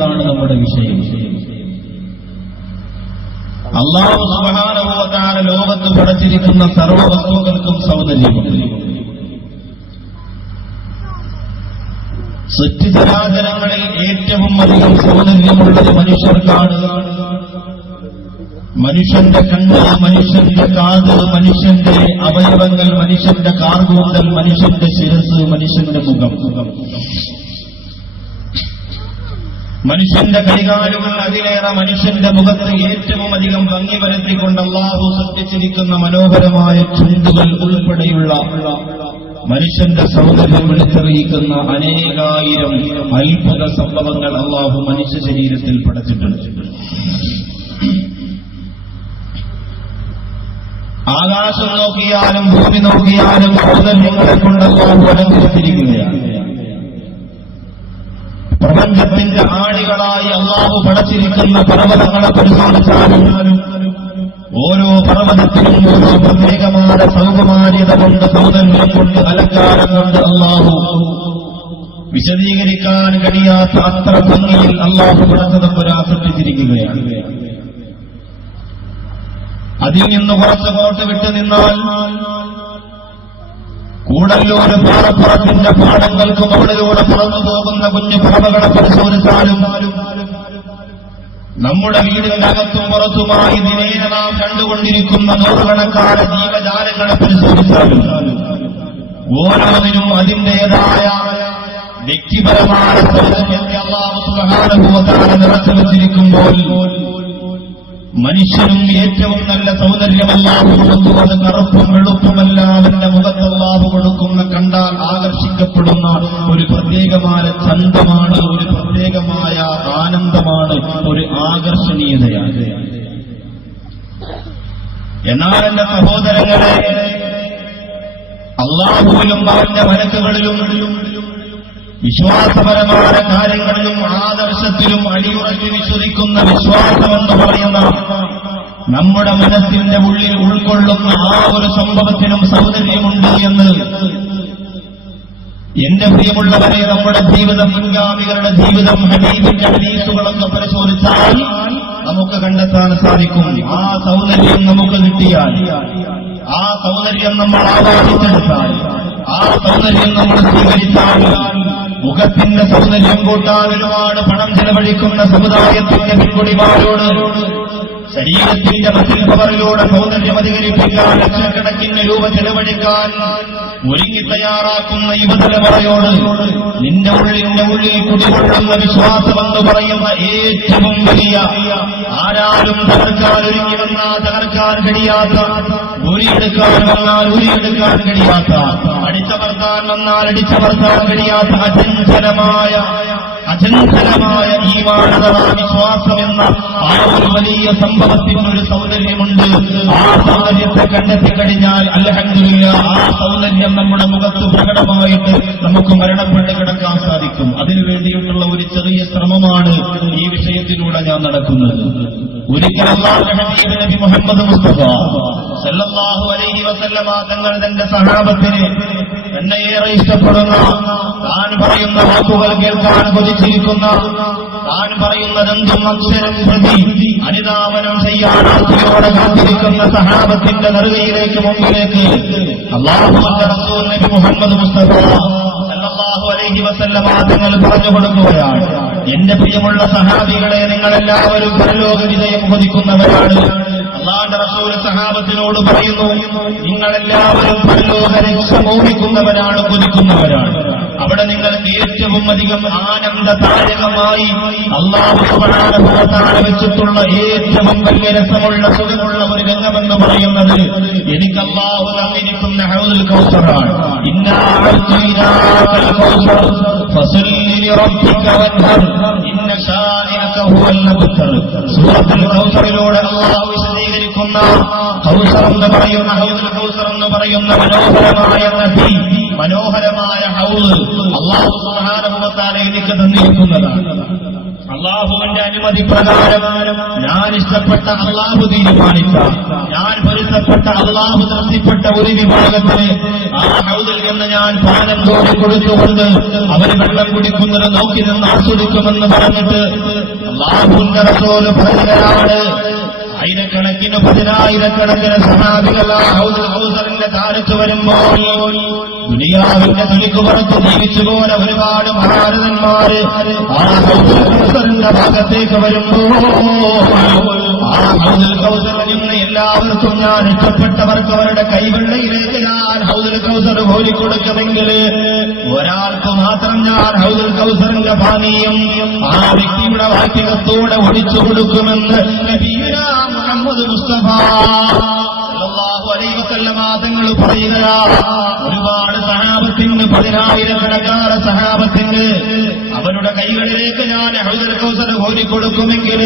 എന്നുള്ളതാണ് നമ്മുടെ വിഷയം. അല്ലാഹു സുബ്ഹാനഹു വ തആല ലോകത്ത് പടച്ചിരിക്കുന്ന സർവ്വ വസ്തുക്കൾക്കും സൗന്ദര്യമുണ്ട്. സൃഷ്ടിചരാചരങ്ങളിൽ ഏറ്റവും അധികം സൗന്ദര്യമുള്ളത് മനുഷ്യർക്കാണ്. മനുഷ്യന്റെ കണ്ണ്, മനുഷ്യന്റെ കാത്, മനുഷ്യന്റെ അവയവങ്ങൾ, മനുഷ്യന്റെ കാർകൂന്തൽ, മനുഷ്യന്റെ ശിരസ്, മനുഷ്യന്റെ മുഖം, മനുഷ്യന്റെ കൈകാലുകൾ, അതിലേറെ മനുഷ്യന്റെ മുഖത്ത് ഏറ്റവും അധികം ഭംഗി വരുത്തിക്കൊണ്ട് അല്ലാഹു സൃഷ്ടിച്ചിരിക്കുന്ന മനോഹരമായ ചുണ്ടുകൾ ഉൾപ്പെടെയുള്ള മനുഷ്യന്റെ സൗന്ദര്യം വിളിച്ചറിയിക്കുന്ന അനേകായിരം അത്ഭുത സംഭവങ്ങൾ അല്ലാഹു മനുഷ്യ ശരീരത്തിൽ പടച്ചിട്ടുണ്ട്. ആകാശം നോക്കിയാലും ഭൂമി നോക്കിയാലും സൗന്ദര്യങ്ങളെ കൊണ്ട് അല്ലാഹു അലങ്കരിച്ചിരിക്കുകയാണ്. പ്രപഞ്ചത്തിന്റെ ആണികളായി അല്ലാഹു പടച്ചിരിക്കുന്ന പർവ്വതങ്ങളെ പരിശോധിച്ചാലും ഓരോ പർവ്വതത്തിനും ഓരോ പ്രത്യേകമായ സൗകുമാര്യത കൊണ്ട്, സൗന്ദര്യം കൊണ്ട്, അലങ്കാരം കൊണ്ട് അല്ലാഹു വിശദീകരിക്കാൻ കഴിയാത്ത അത്ര ഭംഗിയിൽ അല്ലാഹു പടച്ചതമ്പുരാൻ സൃഷ്ടിച്ചിരിക്കുകയാണ്. അതിൽ നിന്ന് കുറച്ചുകോട്ട് വിട്ടു നിന്നാൽ കൂടല്ലൂർ പാറപ്പുറത്തിന്റെ പാടങ്ങൾക്കും അവിടെയൂടെ പറന്നു പോകുന്ന കുഞ്ഞു പറവകളെ പരിശോധിച്ചാലും നമ്മുടെ വീടിന്റെ അകത്തും പുറത്തുമായി ദിനേന നാം കണ്ടുകൊണ്ടിരിക്കുന്ന നൂറുകണക്കാട് ജീവജാലങ്ങളെ പരിശോധിച്ചാലും ഓരോന്നിനും അതിന്റേതായ വ്യക്തിപരമായ സൗന്ദര്യത്തെ അല്ലാഹു സുബ്ഹാനഹു വ തആല നിറച്ചു വച്ചിരിക്കുമ്പോൾ മനുഷ്യനും ഏറ്റവും നല്ല സൗന്ദര്യം അല്ലാഹു കൊടുത്തു. അത് കറുപ്പും വെളുപ്പുമല്ല, അവന്റെ മുഖത്ത് അല്ലാഹു കൊടുക്കുന്ന കണ്ടാൽ ആകർഷിക്കപ്പെടുന്ന ഒരു പ്രത്യേകമായ ചന്തമാണ്, ഒരു പ്രത്യേകമായ ആനന്ദമാണ്, ഒരു ആകർഷണീയതയാണ്. എന്നാൽ എന്റെ സഹോദരങ്ങളെ, അല്ലാഹുവിലും അവന്റെ മലക്കുകളിലും വിശ്വാസപരമായ കാര്യങ്ങളിലും ആദർശത്തിലും അടിയുറച്ച് വിശ്വസിക്കുന്ന വിശ്വാസമെന്ന് പറയുന്ന നമ്മുടെ മനസ്സിന്റെ ഉള്ളിൽ ഉൾക്കൊള്ളുന്ന ആ ഒരു സംഭവത്തിനും സൗന്ദര്യമുണ്ട് എന്ന് എന്റെ പ്രിയമുള്ളവരെ, നമ്മുടെ ജീവിതം, മുൻഗാമികളുടെ ജീവിതം, ഹദീസിന്റെ ഹദീസുകളൊക്കെ പരിശോധിച്ചാൽ നമുക്ക് കണ്ടെത്താൻ സാധിക്കും. ആ സൗന്ദര്യം നമുക്ക് കിട്ടിയാൽ, ആ സൗന്ദര്യം നമ്മൾ ആവാഹിച്ചെടുത്താൽ, ആ സൗന്ദര്യം നമ്മൾ സ്വീകരിച്ചാൽ, മുഖത്തിന്റെ സൗന്ദര്യം കൂട്ടാൻ ഒരുപാട് പണം ചെലവഴിക്കുന്ന സമുദായത്തിന്റെ പിൻകുടിമാരോട് ശരീരത്തിന്റെ മസിൽ പവറിലൂടെ സൗന്ദര്യം അധികരിപ്പിക്കാൻ ലക്ഷക്കണക്കിന് രൂപ ചെലവഴിക്കാൻ ഒരുങ്ങി തയ്യാറാക്കുന്ന യുവതലമുറയോട് നിന്റെ ഉള്ളിൽ കുടികൊള്ളുന്ന വിശ്വാസമെന്ന് പറയുന്ന ഏറ്റവും വലിയ, ആരാലും തകർക്കാൻ ഒരുങ്ങി വന്നാൽ തകർക്കാൻ കഴിയാത്ത, ഉരിയെടുക്കാൻ വന്നാൽ ഉരിയെടുക്കാൻ കഴിയാത്ത, അടിച്ചമർത്താൻ വന്നാൽ അടിച്ചമർത്താൻ കഴിയാത്ത അചഞ്ചലമായ ഈമാനത വിശ്വാസമെന്ന ആ ഒരു വലിയ സംഭവത്തിനൊരു സൗന്ദര്യമുണ്ട്. ആ സൗന്ദര്യത്തെ കണ്ടെത്തിക്കഴിഞ്ഞാൽ അൽഹംദുലില്ലാഹ് ആ സൗന്ദര്യം നമ്മുടെ മുഖത്ത് പ്രകടമായിട്ട് നമുക്ക് മരണപ്പെട്ട് കിടക്കാൻ സാധിക്കും. അതിനുവേണ്ടിയിട്ടുള്ള ഒരു ചെറിയ ശ്രമമാണ് ഈ വിഷയത്തിലൂടെ ഞാൻ നടക്കുന്നത്. ഒരിക്കൽ അല്ലാഹുവിന്റെ ഹബീബ് നബി മുഹമ്മദ് മുസ്തഫ സല്ലല്ലാഹു അലൈഹി വസല്ലമ തങ്ങൾ തന്റെ സഹാബത്തിനെ തന്നെ ഏറെ ഇഷ്ടപ്പെടുന്ന, താൻ പറയുന്ന വാക്കുകൾ കേൾക്കാൻ കൊതിച്ചിരിക്കുന്ന, താൻ പറയുന്നതെന്തും അക്ഷരം പ്രതി അനുധാവനം ചെയ്യാൻ ആർത്തിയോടെ കാത്തിരിക്കുന്ന സഹാബത്തിന്റെ നെറുകയിലേക്ക്, മുമ്പിലേക്ക് അല്ലാഹുവിന്റെ റസൂൽ നബി മുഹമ്മദ് മുസ്തഫ സല്ലല്ലാഹു അലൈഹി വസല്ലമ തങ്ങൾ പറഞ്ഞു കൊടുക്കുകയാണ്, എന്റെ പ്രിയമുള്ള സഹാബികളെ, നിങ്ങളെല്ലാവരും പരലോക വിജയം കൊതിക്കുന്നവരാണ്. അല്ലാഹുവിന്റെ റസൂൽ സഹാബത്തിനോട് പറയുന്നു, നിങ്ങളെല്ലാവരും പരലോക രക്ഷ മോഹിക്കുന്നവരാണ്, കൊതിക്കുന്നവരാണ്. അവിടെ നിങ്ങൾക്ക് ഏറ്റവും അധികം ആനന്ദദായകമായി അല്ലാഹു സുബ്ഹാനഹു വ തആല വെച്ചിട്ടുള്ള ഏറ്റവും വലിയ രസമുള്ള സുഖമുള്ള ഒരു രംഗമെന്ന് പറയുന്നത് എനിക്ക് അല്ലാഹു തന്നിരിക്കുന്ന ഹൗദുൽ കൗസറാണ്. ഇന്നാ അഅ്തൈനാകൽ കൗസർ ഫസല്ലി ലിറബ്ബിക വൻഹർ ഇന്ന ശാനിഅക ഹുവൽ അബ്തർ. സൂറത്തുൽ കൗസറിലൂടെ അല്ലാഹു വിശദീകരിക്കുന്ന കൗസർ എന്ന് പറയുന്ന, ഹൗദുൽ കൗസർ എന്ന് പറയുന്ന മനോഹരമായ നദി, മനോഹരമായ ഹൗദ് അല്ലാഹു സുബ്ഹാനഹു വ തആല എനിക്ക് തന്നിരിക്കുന്നതാണ്. അള്ളാഹുവിന്റെ അനുമതി പ്രകാരം ഞാൻ ഇഷ്ടപ്പെട്ട അള്ളാഹു തീരുമാനിച്ച, ഞാൻ പൊരുത്തപ്പെട്ട അള്ളാഹു തൃപ്തിപ്പെട്ട ഒരു വിഭാഗത്തിന് ആ ഹൗദിൽ നിന്ന് ഞാൻ പാനം കോരി കൊടുത്തുകൊണ്ട് അവർ വെള്ളം കുടിക്കുന്നത് നോക്കി നിന്ന് ആസ്വദിക്കുമെന്ന് പറഞ്ഞിട്ട് അള്ളാഹുവിന്റെ റസൂല് പറയുകയാണ്. ആയിരക്കണക്കിന് പതിനായിരക്കണക്കിന് സഹാബികൾ ആ ഹൗദുൽ കൗസറിന്റെ താരത്ത് വരുമ്പോൾ ദുനിയാവിന്റെ തുണിക്ക് പുറത്ത് ജീവിച്ചുപോലെ ഒരുപാട് മഹാരഥന്മാര് ആ ഹൗദുൽ കൗസറിന്റെ ഭാഗത്തേക്ക് വരുമ്പോൾ ആ ഹൗദുൽ കൗസറിൽ നിന്ന് എല്ലാവർക്കും ഞാൻ ഇഷ്ടപ്പെട്ടവർക്ക് അവരുടെ കൈവെള്ളയിലേക്ക് ഞാൻ ഹൗദുൽ കൗസർ കോരിക്കൊടുക്കുമെങ്കിൽ ഒരാൾക്ക് മാത്രം ഞാൻ ഹൗദുൽ കൗസറിന്റെ പാനീയം ആ വ്യക്തിയുടെ വാക്യത്തോടെ ഒഴിച്ചു കൊടുക്കുമെന്ന് നബിയുനാ മുഹമ്മദ് മുസ്തഫ സല്ലല്ലാഹു അലൈഹി വസല്ലം തങ്ങൾ പറയുകയാ. ഒരുപാട് സഹാബത്തിന്, പതിനായിരക്കണക്കാന സഹാബത്തിന് അവരുടെ കൈകളിലേക്ക് ഞാൻ ഹൗദുൽ കൗസർ കോരിക്കൊടുക്കുമെങ്കിൽ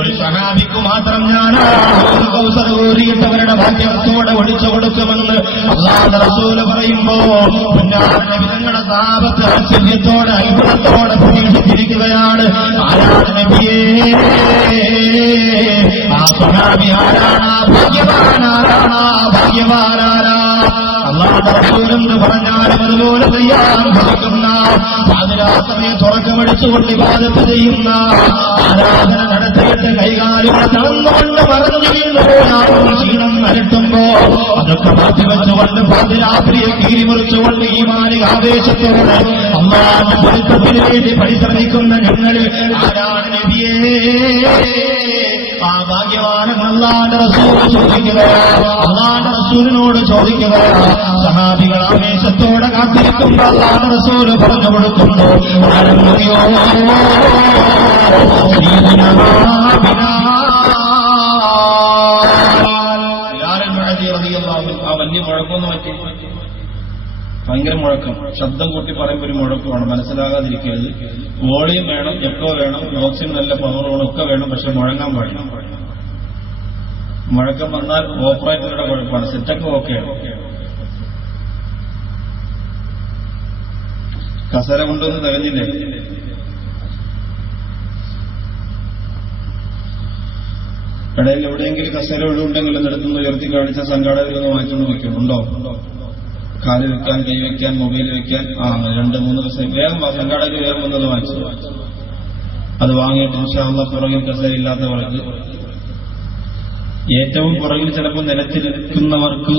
ഒരു സഹാബിക്ക് മാത്രം ഞാൻ ഹൗദുൽ കൗസർ കോരിയിട്ടവരുടെ ഭാഗ്യത്തോടെ ഒഴിച്ചു കൊടുക്കുമെന്ന് അല്ലാഹുവിന്റെ റസൂല് പറയുമ്പോ നബി തങ്ങളുടെ സഹാബത്ത് ആശ്ചര്യത്തോടെ അത്ഭുതത്തോടെ പ്രതീക്ഷിച്ചിരിക്കുകയാണ്. ആരാണ് നബിയേ? ആ സഹാബി ആരാണ്? ഭാഗ്യവാനാരാണ്? ഭാഗ്യവാനാരാ? അല്ലാഹുവിന്റെ റസൂലെന്ന് പറഞ്ഞാലും അതുപോലെ ചെയ്യാൻ ഭവിക്കുന്ന പാതിരാസമയം തുറക്കമടിച്ചുകൊണ്ട് ഇബാദത്ത് ചെയ്യുന്ന, ആരാധന നടത്തിയിട്ട് കൈകാലുകൾ തളർന്നുകൊണ്ട് മറന്നു വീണുപോയാലും ക്ഷീണം അലട്ടുമ്പോ അതൊക്കെ മാറ്റിവെച്ചുകൊണ്ട് പാതിരാത്രിയെ കീറിമുറിച്ചുകൊണ്ട് ഈ മാനിക ആവേശത്തോടെ അല്ലാഹുവിന്റെ പൊരുത്തത്തിന് വേണ്ടി പരിശ്രമിക്കുന്ന ഞങ്ങളിൽ ആരാണ് നബിയേ? ആ ഭാഗ്യവാനും അല്ലാഹുവിന്റെ റസൂൽ ചോദിക്കുകയാണ്. അല്ലാഹുവിന്റെ റസൂലിനോട് ചോദിക്കുകയാണ്. സഹാബികൾ ആവേശത്തോടെ കാത്തിരിക്കുമ്പോൾ അല്ലാഹുവിന്റെ റസൂൽ പറഞ്ഞു കൊടുക്കുന്നു. ആരെന്നറിയോ? ആ വലിയ മുഴക്കമൊന്നും പറ്റി, ഭയങ്കര മുഴക്കം, ശബ്ദം കൂട്ടി പറയുമ്പോൾ ഒരു മുഴക്കമാണ്, മനസ്സിലാകാതിരിക്കരുത്. വോളിയം വേണം, എക്കോ വേണം, ബോക്സിംഗ് നല്ല പവർ വേണം, ഒക്കെ വേണം, പക്ഷെ മുഴങ്ങാൻ പാടില്ല. മുഴക്കം വന്നാൽ ഓപ്പറേറ്ററുടെ കുഴപ്പമാണ്, സെറ്റൊക്കെ ഓക്കെയാണ്. കസര കൊണ്ടൊന്നും തികഞ്ഞില്ലേ? ഇടയിൽ എവിടെയെങ്കിലും കസര ഒഴിവുണ്ടെങ്കിൽ എടുത്തുനിന്ന് ഉയർത്തി കാണിച്ച സംഘാടകരൊന്ന് വാങ്ങിച്ചുകൊണ്ട് വയ്ക്കുന്നുണ്ടോ? കാല് വെക്കാൻ, കൈ വെക്കാൻ, മൊബൈൽ വെക്കാൻ 2-3 ദിവസം വേഗം സംഘാടകർ വേഗം വന്നത് വാങ്ങിച്ചു. അത് വാങ്ങിയിട്ട് ഇൻഷാ അല്ലാഹ് പുറകിൽ കസേരയില്ലാത്തവർക്ക്, ഏറ്റവും പുറകിൽ ചിലപ്പോൾ നിലത്തിരിക്കുന്നവർക്ക്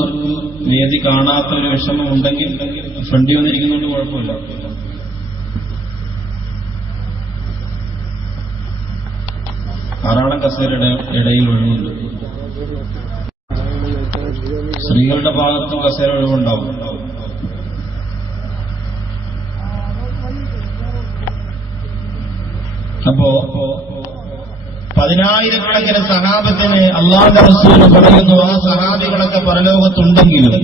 വേദി കാണാത്ത ഒരു വിഷമം ഉണ്ടെങ്കിൽ ഫ്രണ്ടിൽ വന്നിരിക്കുന്നതുകൊണ്ട് കുഴപ്പമില്ല. ധാരാളം കസേരയുടെ ഇടയിൽ ഒഴിവുണ്ട്. സ്ത്രീകളുടെ ഭാഗത്തും കസേര ഒഴിവുണ്ടാവും. അപ്പോ 10,000-കണക്കിന് സഹാബത്തിന് അല്ലാഹുവിന്റെ റസൂൽ പറയുന്നു, ആ സഹാബികളൊക്കെ പരലോകത്തുണ്ടെങ്കിലും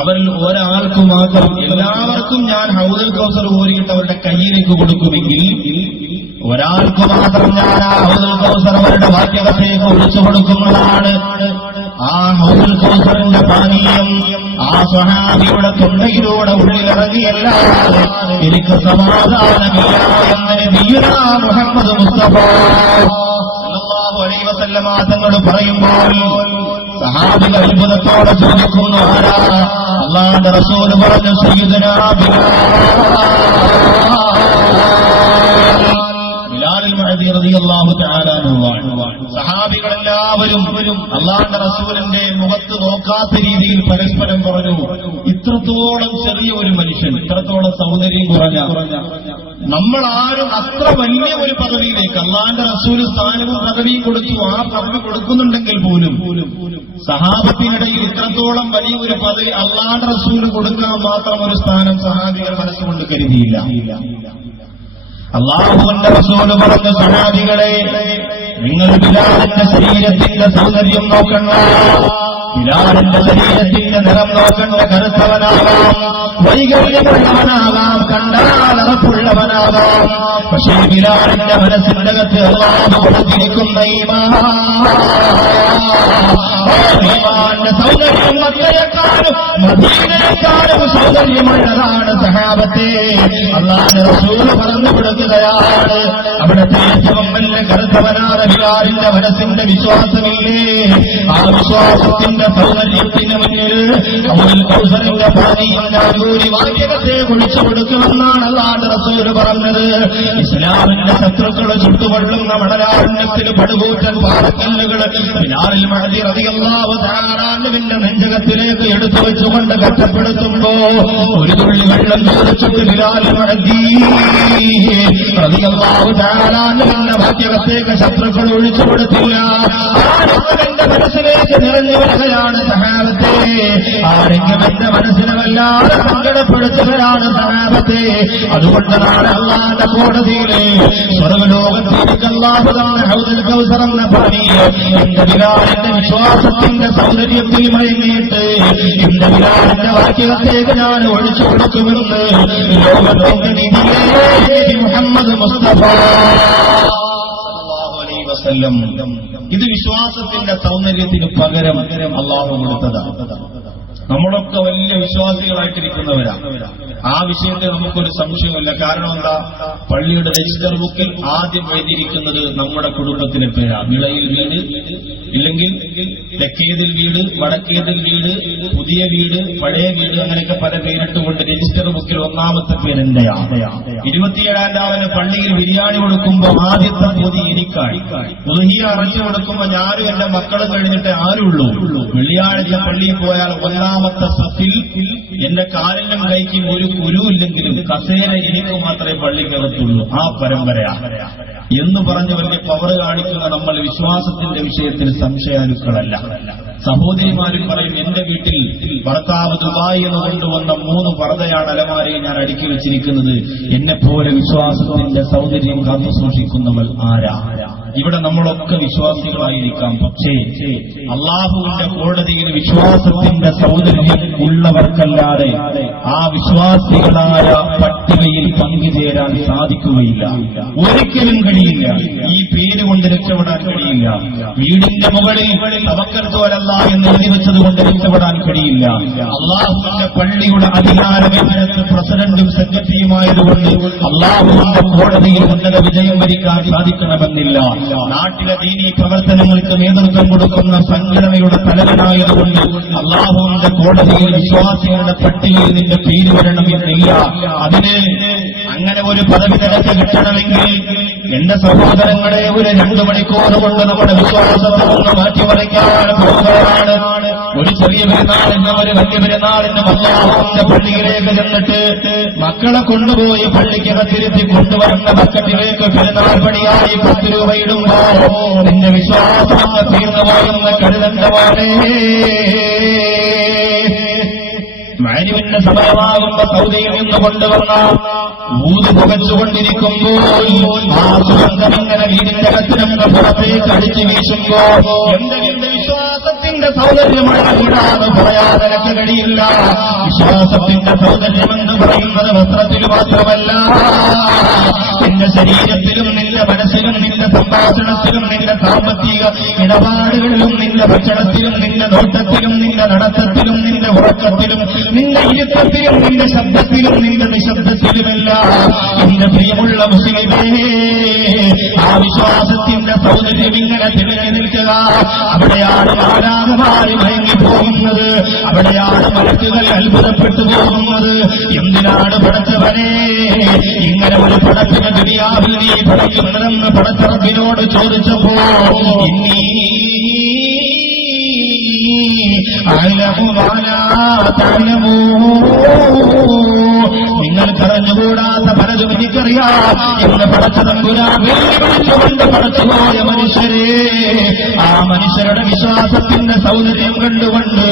അവരിൽ ഒരാൾക്ക് മാത്രം, എല്ലാവർക്കും ഞാൻ ഹൗദുൽ കൗസർ കോരിയിട്ട് അവരുടെ കയ്യിലേക്ക് കൊടുക്കുമെങ്കിൽ ഒരാൾക്ക് മാത്രം ഞാൻ ആ ഹൗദുൽ കൗസർ അവരുടെ ഭാഗ്യകത്തേക്ക് ഒഴിച്ചു കൊടുക്കുന്നതാണ്. ആ ഹൗദുൽ കൗസറിന്റെ പാനീയം ആ സ്വഹാബിയുടെ തൊണ്ടയിലൂടെ ഉള്ളിലിറങ്ങിയല്ലാതെ എനിക്ക് സമാധാനമില്ല എന്ന് നബിയുനാ മുഹമ്മദ് മുസ്തഫ സല്ലല്ലാഹു അലൈഹി വസല്ലം തങ്ങൾ പറയുമ്പോൾ സഹാബികൾ അത്ഭുതത്തോടെ ചോദിക്കുന്നു, ആരാ? അല്ലാഹുവിന്റെ റസൂൽ പറഞ്ഞു, സയ്യിദുനാ സഹാബികളെല്ലാവരും അല്ലാഹുവിന്റെ റസൂലിന്റെ മുഖത്ത് നോക്കാത്ത രീതിയിൽ പരസ്പരം പറഞ്ഞു, ഇത്രത്തോളം ചെറിയ ഒരു മനുഷ്യൻ, ഇത്രത്തോളം സൗന്ദര്യം കുറഞ്ഞ നമ്മളാരും അത്ര വലിയ ഒരു പദവിയിലേക്ക് അല്ലാഹുവിന്റെ റസൂല് സ്ഥാനവും പദവിയും കൊടുത്തു. ആ പദവി കൊടുക്കുന്നുണ്ടെങ്കിൽ പോലും സഹാബത്തിനിടയിൽ ഇത്രത്തോളം വലിയ ഒരു പദവി അല്ലാഹുവിന്റെ റസൂല് കൊടുക്കാൻ മാത്രം ഒരു സ്ഥാനം സഹാബികൾ മനസ്സുകൊണ്ട് കരുതിയില്ല. അല്ലാഹുവിന്റെ റസൂല് പറഞ്ഞ സഹാബികളെ, നിങ്ങൾ ബിലാലിന്റെ ശരീരത്തിന്റെ സൗന്ദര്യം നോക്കണ്ട, ബിലാലിന്റെ ശരീരത്തിന്റെ നിറം നോക്കണ്ട, കറുത്തവനാകാം, വൈകല്യമുള്ളവനാകാം, കണ്ടാൽ ഉറപ്പുള്ളവനാകാം. പക്ഷേ ബിലാലിന്റെ മനസ്സിന്റെ അകത്ത് അല്ലാഹു കൊടുത്തിരിക്കുന്ന ഈമാന്റെ സൗന്ദര്യം മക്കയെക്കാളും മദീനയെക്കാളും സൗന്ദര്യമുള്ളതാണ് സഹാബത്തെ. അല്ലാഹുവിന്റെ റസൂൽ പറഞ്ഞു കൊടുക്കുകയാണ്, അവിടുത്തെ ഏറ്റവും വലിയ കറുത്തവനാണ് ബിലാലിന്റെ മനസ്സിന്റെ വിശ്വാസമില്ലേ, ആ വിശ്വാസത്തിന്റെ സൗന്ദര്യത്തിന് മുന്നിൽ അവൽ കൗസറിന്റെ പാനിയും നാഗൂരി വാക്യത്തെ കുഴിച്ചു കൊടുക്കുമെന്നാണ് അല്ലാഹുവിന്റെ റസൂൽ പറഞ്ഞത്. ഇസ്ലാമിന്റെ ശത്രുക്കൾ ചുട്ടുകൊള്ളുന്ന മണലാരണ്യത്തിൽ പടുകൂറ്റൻ പാറക്കല്ലുകൾ ബിലാൽ മഹദി റളിയല്ലാഹു തആല അൻഹുവിന്റെ നെഞ്ചകത്തിലേക്ക് എടുത്തു വെച്ചുകൊണ്ട് കഷ്ടപ്പെടുത്തുമ്പോ ഒരു തുള്ളി വെള്ളം ചോദിച്ചിട്ട് ബിലാൽ മഹദി റളിയല്ലാഹു തആല അൻഹുവിന്റെ വാക്യത്തേക്ക് ശത്രുക്കൾ ഒഴിച്ചു കൊടുത്തില്ല. ആരെന്റെ മനസ്സിലേക്ക് നിറഞ്ഞു വരികയാണ് സഹാബത്തെ, ആരെങ്കിലും എന്റെ മനസ്സിനെ വല്ലാതെ സങ്കടപ്പെടുത്തുകയാണ് സഹാബത്തെ. അതുകൊണ്ടാണ് അല്ലാഹുവിന്റെ കോടതിയിലെ സ്വർഗ്ഗലോകത്തേക്ക് അല്ലാഹു തന്ന ഹൗദുൽ കൗസർ എന്ന പാനി എന്റെ ബിലാലിന്റെ വിശ്വാസത്തിന്റെ സൗന്ദര്യത്തിൽ മയങ്ങിയിട്ട് എന്റെ ബിലാലിന്റെ വാക്യത്തേക്ക് ഞാൻ ഒഴിച്ചു കൊടുക്കുമെന്ന് ലോകത്തിന്റെ നിധിയേ മുഹമ്മദ് മുസ്തഫ സല്ലല്ലാഹു അലൈഹി വസല്ലം. ഇത് വിശ്വാസത്തിന്റെ സൗന്ദര്യത്തിന് പകരം അല്ലാഹു കൊടുത്തതാണ്. നമ്മളൊക്കെ വലിയ വിശ്വാസികളായിട്ടിരിക്കുന്നവരാ, ആ വിഷയത്തിൽ നമുക്കൊരു സംശയമില്ല. കാരണം എന്താ, പള്ളിയുടെ രജിസ്റ്റർ ബുക്കിൽ ആദ്യം എഴുതിയിരിക്കുന്നത് നമ്മുടെ കുടുംബത്തിന്റെ പേരാ. വിളയിൽ വീട്, ഇല്ലെങ്കിൽ തെക്കേതിൽ വീട്, വടക്കേതിൽ വീട്, പുതിയ വീട്, പഴയ വീട്, അങ്ങനെയൊക്കെ പല പേരിട്ടുകൊണ്ട് രജിസ്റ്റർ ബുക്കിൽ ഒന്നാമത്തെ പേരെന്റെയാ. 27-ാം രാവിലെ പള്ളിയിൽ ബിരിയാണി കൊടുക്കുമ്പോൾ ആദ്യത്തെ പൊതി എനിക്കായി. ഉദ്ഹിയ അറച്ചു കൊടുക്കുമ്പോൾ ഞാനും എന്റെ മക്കളും കഴിഞ്ഞിട്ട് ആരുള്ളൂ. വെള്ളിയാഴ്ച പള്ളിയിൽ പോയാൽ ഒന്നാമത്തെ സഫിൽ എന്റെ കാലിനും കൈക്കും ഒരു കുരുവില്ലെങ്കിലും കസേര എനിക്ക് മാത്രമേ പള്ളിക്കകത്തുള്ളൂ. ആ പരമ്പരയാ എന്ന് പറഞ്ഞ് വലിയ പവർ കാണിക്കുന്ന നമ്മൾ വിശ്വാസത്തിന്റെ വിഷയത്തിൽ സംശയാലുക്കളല്ല. സഹോദരിമാരും പറയും, എന്റെ വീട്ടിൽ ഭർത്താവ് ദുബായി എന്ന് കൊണ്ടുവന്ന 3 പർദ്ദയാണ് അലമാരയിൽ ഞാൻ അടുക്കി വെച്ചിരിക്കുന്നത്. എന്നെപ്പോലെ വിശ്വാസത്തിന്റെ സൗന്ദര്യം കാത്തു സൂക്ഷിക്കുന്നവൾ ആരാ? ഇവിടെ നമ്മളൊക്കെ വിശ്വാസികളായിരിക്കാം, പക്ഷേ അള്ളാഹുവിന്റെ കോടതിയിൽ വിശ്വാസത്തിന്റെ സൗന്ദര്യം ഉള്ളവർക്കല്ലാതെ ആ വിശ്വാസികളായ പട്ടികയിൽ പങ്കുചേരാൻ സാധിക്കുകയില്ല. ഒരിക്കലും കഴിയില്ല. ഈ പേര് കൊണ്ട് രക്ഷപ്പെടാൻ കഴിയില്ല. വീടിന്റെ മുകളിൽ തവക്കൽത്തോലല്ല എന്ന് എഴുതി വെച്ചത് കൊണ്ട് രക്ഷപ്പെടാൻ കഴിയില്ല. അള്ളാഹുവിന്റെ പള്ളിയുടെ അധികാരമേഖലത്ത് പ്രസിഡന്റും സെക്രട്ടറിയുമായതുകൊണ്ട് അള്ളാഹുവിന്റെ കോടതിയിൽ ഉന്നത വിജയം വരിക്കാൻ സാധിക്കണമെന്നില്ല. നാട്ടിലെ ദീനീ പ്രവർത്തനങ്ങൾക്ക് നേതൃത്വം കൊടുക്കുന്ന സംഘടനയുടെ തലവനായതുകൊണ്ട് അള്ളാഹുവിന്റെ കോടതിയിൽ വിശ്വാസികളുടെ പട്ടികയിൽ നിന്റെ പേര് വരണമെന്നില്ല. അതിന് അങ്ങനെ ഒരു പദവി നിനക്ക് കിട്ടണമെങ്കിൽ എന്റെ സഹോദരങ്ങളെ ഒരു 2 മണിക്കൂർ കൊണ്ട് നമ്മുടെ വിശ്വാസത്തിൽ നിന്ന് മാറ്റിമറിക്കാൻ പോകുകയാണ്. ഒരു ചെറിയ പെരുന്നാളിനും ഒരു വലിയ പെരുന്നാളിനും അല്ലാഹുവിന്റെ പള്ളിയിലേക്ക് ചെന്നിട്ട് മക്കളെ കൊണ്ടുപോയി പള്ളിക്കകത്തിരുത്തി കൊണ്ടുവരുന്ന ബക്കറ്റിലേക്ക് പെരുന്നാൾ പണിയായി 10 രൂപ ഇടുമ്പോ നിന്റെ വിശ്വാസം തീർന്നു പോയെന്ന് കരുതണ്ടവാണേ. മാനുവിന്റെ സമയമാകുമ്പോ സൗദിയിൽ നിന്ന് കൊണ്ടുവന്ന ഊത് പുകച്ചുകൊണ്ടിരിക്കുമ്പോൾ ആ സുഗന്ധം ഇങ്ങനെ വീടിന്റെ കത്തിനൊക്കെ പുറത്തേക്ക് അടിച്ചു വീശുമ്പോ എന്റെ വിശ്വാസത്തിന്റെ സൗന്ദര്യമുള്ള വീടാന്ന് പറയാതെ എനിക്ക് കഴിയില്ല. വിശ്വാസത്തിന്റെ സൗന്ദര്യമെന്ന് പറയുന്നത് വസ്ത്രത്തിൽ മാത്രമല്ല, നിന്റെ ശരീരത്തിലും നിന്റെ മനസ്സിലും നിന്റെ സംഭാഷണത്തിലും നിന്റെ സാമ്പത്തിക ഇടപാടുകളിലും നിന്റെ ഭക്ഷണത്തിലും നിന്റെ നോട്ടത്തിലും നിന്റെ നടത്തത്തിലും നിന്റെ ഉറക്കത്തിലും നിന്റെ ഇരുത്തത്തിലും നിന്റെ ശബ്ദത്തിലും നിന്റെ നിശബ്ദത്തിലുമല്ല. എന്റെ പ്രിയമുള്ള മുസ്ലിമേ, ആ വിശ്വാസത്തിന്റെ സൗന്ദര്യം ഇങ്ങനെ തെളിഞ്ഞു നിൽക്കുക. അവിടെയാണ് മാലാഖമാര് മയങ്ങിപ്പോകുന്നത്, അവിടെയാണ് മലക്കുകൾ അത്ഭുതപ്പെട്ടു പോകുന്നത്. എന്തിനാണ് പടച്ചവനെ ഇങ്ങനെ ഒരു പടത്തിന് ദുനിയാവിൽ നീ പഠിക്കുന്നതെന്ന് പടച്ചറബിനോട് ചോദിച്ചപ്പോ ഇന്നീ നിങ്ങൾ കറഞ്ഞുകൂടാത്ത പലതും എനിക്കറിയാം എന്ന് പടച്ചതമ്പുരാൻ വെല്ലുവിളിച്ചുകൊണ്ട് പടച്ചുപോയ മനുഷ്യരെ, ആ മനുഷ്യരുടെ വിശ്വാസത്തിന്റെ സൗന്ദര്യം കണ്ടുകൊണ്ട്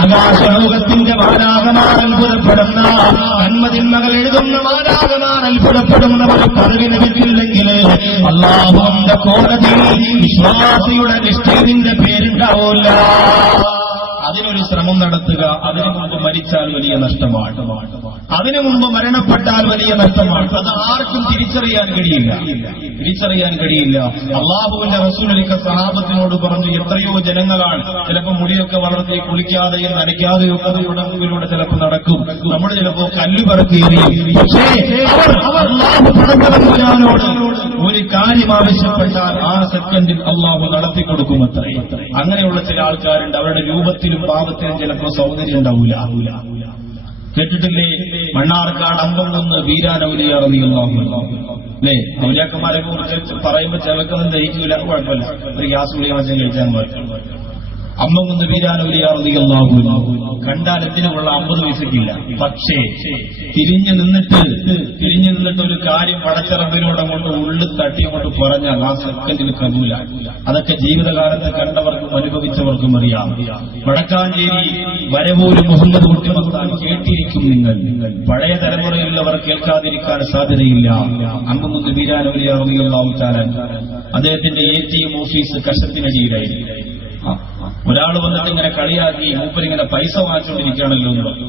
ആകാശലോകത്തിന്റെ മാലാഖമാർ അത്ഭുതപ്പെടുന്ന നന്മതിന്മകൾ എഴുതുന്ന മാലാഖമാർ അത്ഭുതപ്പെടുന്ന ഒരു പദവി ലഭിച്ചില്ലെങ്കിൽ അല്ലാഹുവിന്റെ കോടതിയിൽ വിശ്വാസിയുടെ നിഷ്ഠയുടെ പേരുണ്ടാവില്ല. അതിനൊരു ശ്രമം നടത്തുക. അതിനു മുമ്പ് മരിച്ചാൽ വലിയ നഷ്ടമാണ്. അതിനു മുമ്പ് മരണപ്പെട്ടാൽ വലിയ നഷ്ടമാണ്. അത് ആർക്കും തിരിച്ചറിയാൻ കഴിയില്ല. അള്ളാഹുവിന്റെ റസൂലൊക്കെ സഹാബത്തിനോട് പറഞ്ഞു, എത്രയോ ജനങ്ങളാണ് ചിലപ്പോൾ മുടിയൊക്കെ വളർത്തി കുളിക്കാതെയും നനയ്ക്കാതെയും ഒക്കെ ഇവിടെ മുമ്പിലൂടെ ചിലപ്പോൾ നടക്കും. നമ്മൾ ചിലപ്പോ കല്ല് പറക്കേറിയും. പക്ഷേ അള്ളാഹു പടച്ചവനോട് ഒരു കാര്യം ആവശ്യപ്പെട്ടാൽ ആ സെക്കൻഡിൽ അള്ളാഹു നടത്തി കൊടുക്കുമത്രേ. അങ്ങനെയുള്ള ചില ആൾക്കാരുണ്ട്. അവരുടെ രൂപത്തിലും ഭാവത്തിലും ചിലപ്പോൾ സൗന്ദര്യം ഉണ്ടാവില്ല. കേട്ടിട്ടില്ലേ? മണ്ണാർക്കാട് അമ്പംകുന്ന് വീരാനൗലിയ റളിയല്ലാഹു അൻഹു അല്ലേ? ഔലിയാക്കന്മാരെ കുറിച്ച് പറയുമ്പോൾ ചിലക്കൊന്നും ദഹിക്കില്ല. കുഴപ്പമില്ല, ഒരു ഗ്യാസ് ഗുളിക മനുഷ്യൻ കഴിച്ചാൽ മതി. അമ്പംകുന്ന് വീരാനൗലിയ റളിയല്ലാഹു അൻഹു കണ്ടാൽ എന്തിനു കൊള്ള 50 പൈസക്കില്ല. പക്ഷേ തിരിഞ്ഞു നിന്നിട്ട് ഒരു കാര്യം പടച്ചറബിനോട് അങ്ങോട്ട് ഉള്ളിൽ തട്ടി അങ്ങോട്ട് പറഞ്ഞാൽ ആ സെക്കൻഡിൽ കബൂല. അതൊക്കെ ജീവിതകാലത്ത് കണ്ടവർക്കും അനുഭവിച്ചവർക്കും അറിയാം. വടക്കാഞ്ചേരി വരവൂര് മുഹമ്മദ് കുട്ടി മസ്താൻ കേട്ടിരിക്കും. നിങ്ങൾ പഴയ തലമുറയിലുള്ളവർ കേൾക്കാതിരിക്കാൻ സാധ്യതയില്ല. അമ്പംകുന്ന് വീരാനൗലിയ റളിയല്ലാഹു തആല അദ്ദേഹത്തിന്റെ ATM ഓഫീസ് കഷത്തിനടിയിലായിരുന്നു. ഒരാൾ വന്നിട്ട് ഇങ്ങനെ കളിയാക്കി, മൂപ്പരിങ്ങനെ പൈസ വാങ്ങിച്ചുകൊണ്ടിരിക്കുകയാണല്ലോ എന്ന് പറഞ്ഞു.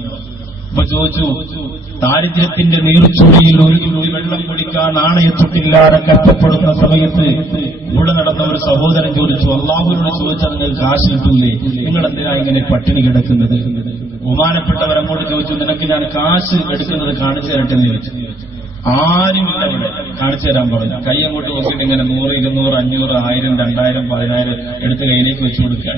അപ്പൊ ചോദിച്ചു, ദാരിദ്ര്യത്തിന്റെ നീർച്ചുഴിയിൽ ഒരു തുള്ളി വെള്ളം കുടിക്കാൻ നാണയത്തൊട്ടില്ലാതെ കഷ്ടപ്പെടുന്ന സമയത്ത് ഇവിടെ നടന്ന ഒരു സഹോദരൻ ചോദിച്ചു, അള്ളാഹുവിനോട് ചോദിച്ചാൽ നിങ്ങൾക്ക് കാശ് കിട്ടൂലേ, നിങ്ങൾ എന്തിനാ ഇങ്ങനെ പട്ടിണി കിടക്കുന്നത്? ബഹുമാനപ്പെട്ടവർ അങ്ങോട്ട് ചോദിച്ചു, നിനക്ക് ഞാൻ കാശ് എടുക്കുന്നത് കാണിച്ചു തരട്ടെ എന്ന് ചോദിച്ചു. ആരുമില്ല ഇവിടെ, കാണിച്ചു തരാൻ പറഞ്ഞു. കൈ അങ്ങോട്ട് നോക്കിയിട്ട് ഇങ്ങനെ 100, 200, 500, 1000, 2000, 10000 എടുത്ത് കയ്യിലേക്ക് വെച്ചു കൊടുക്കാൻ.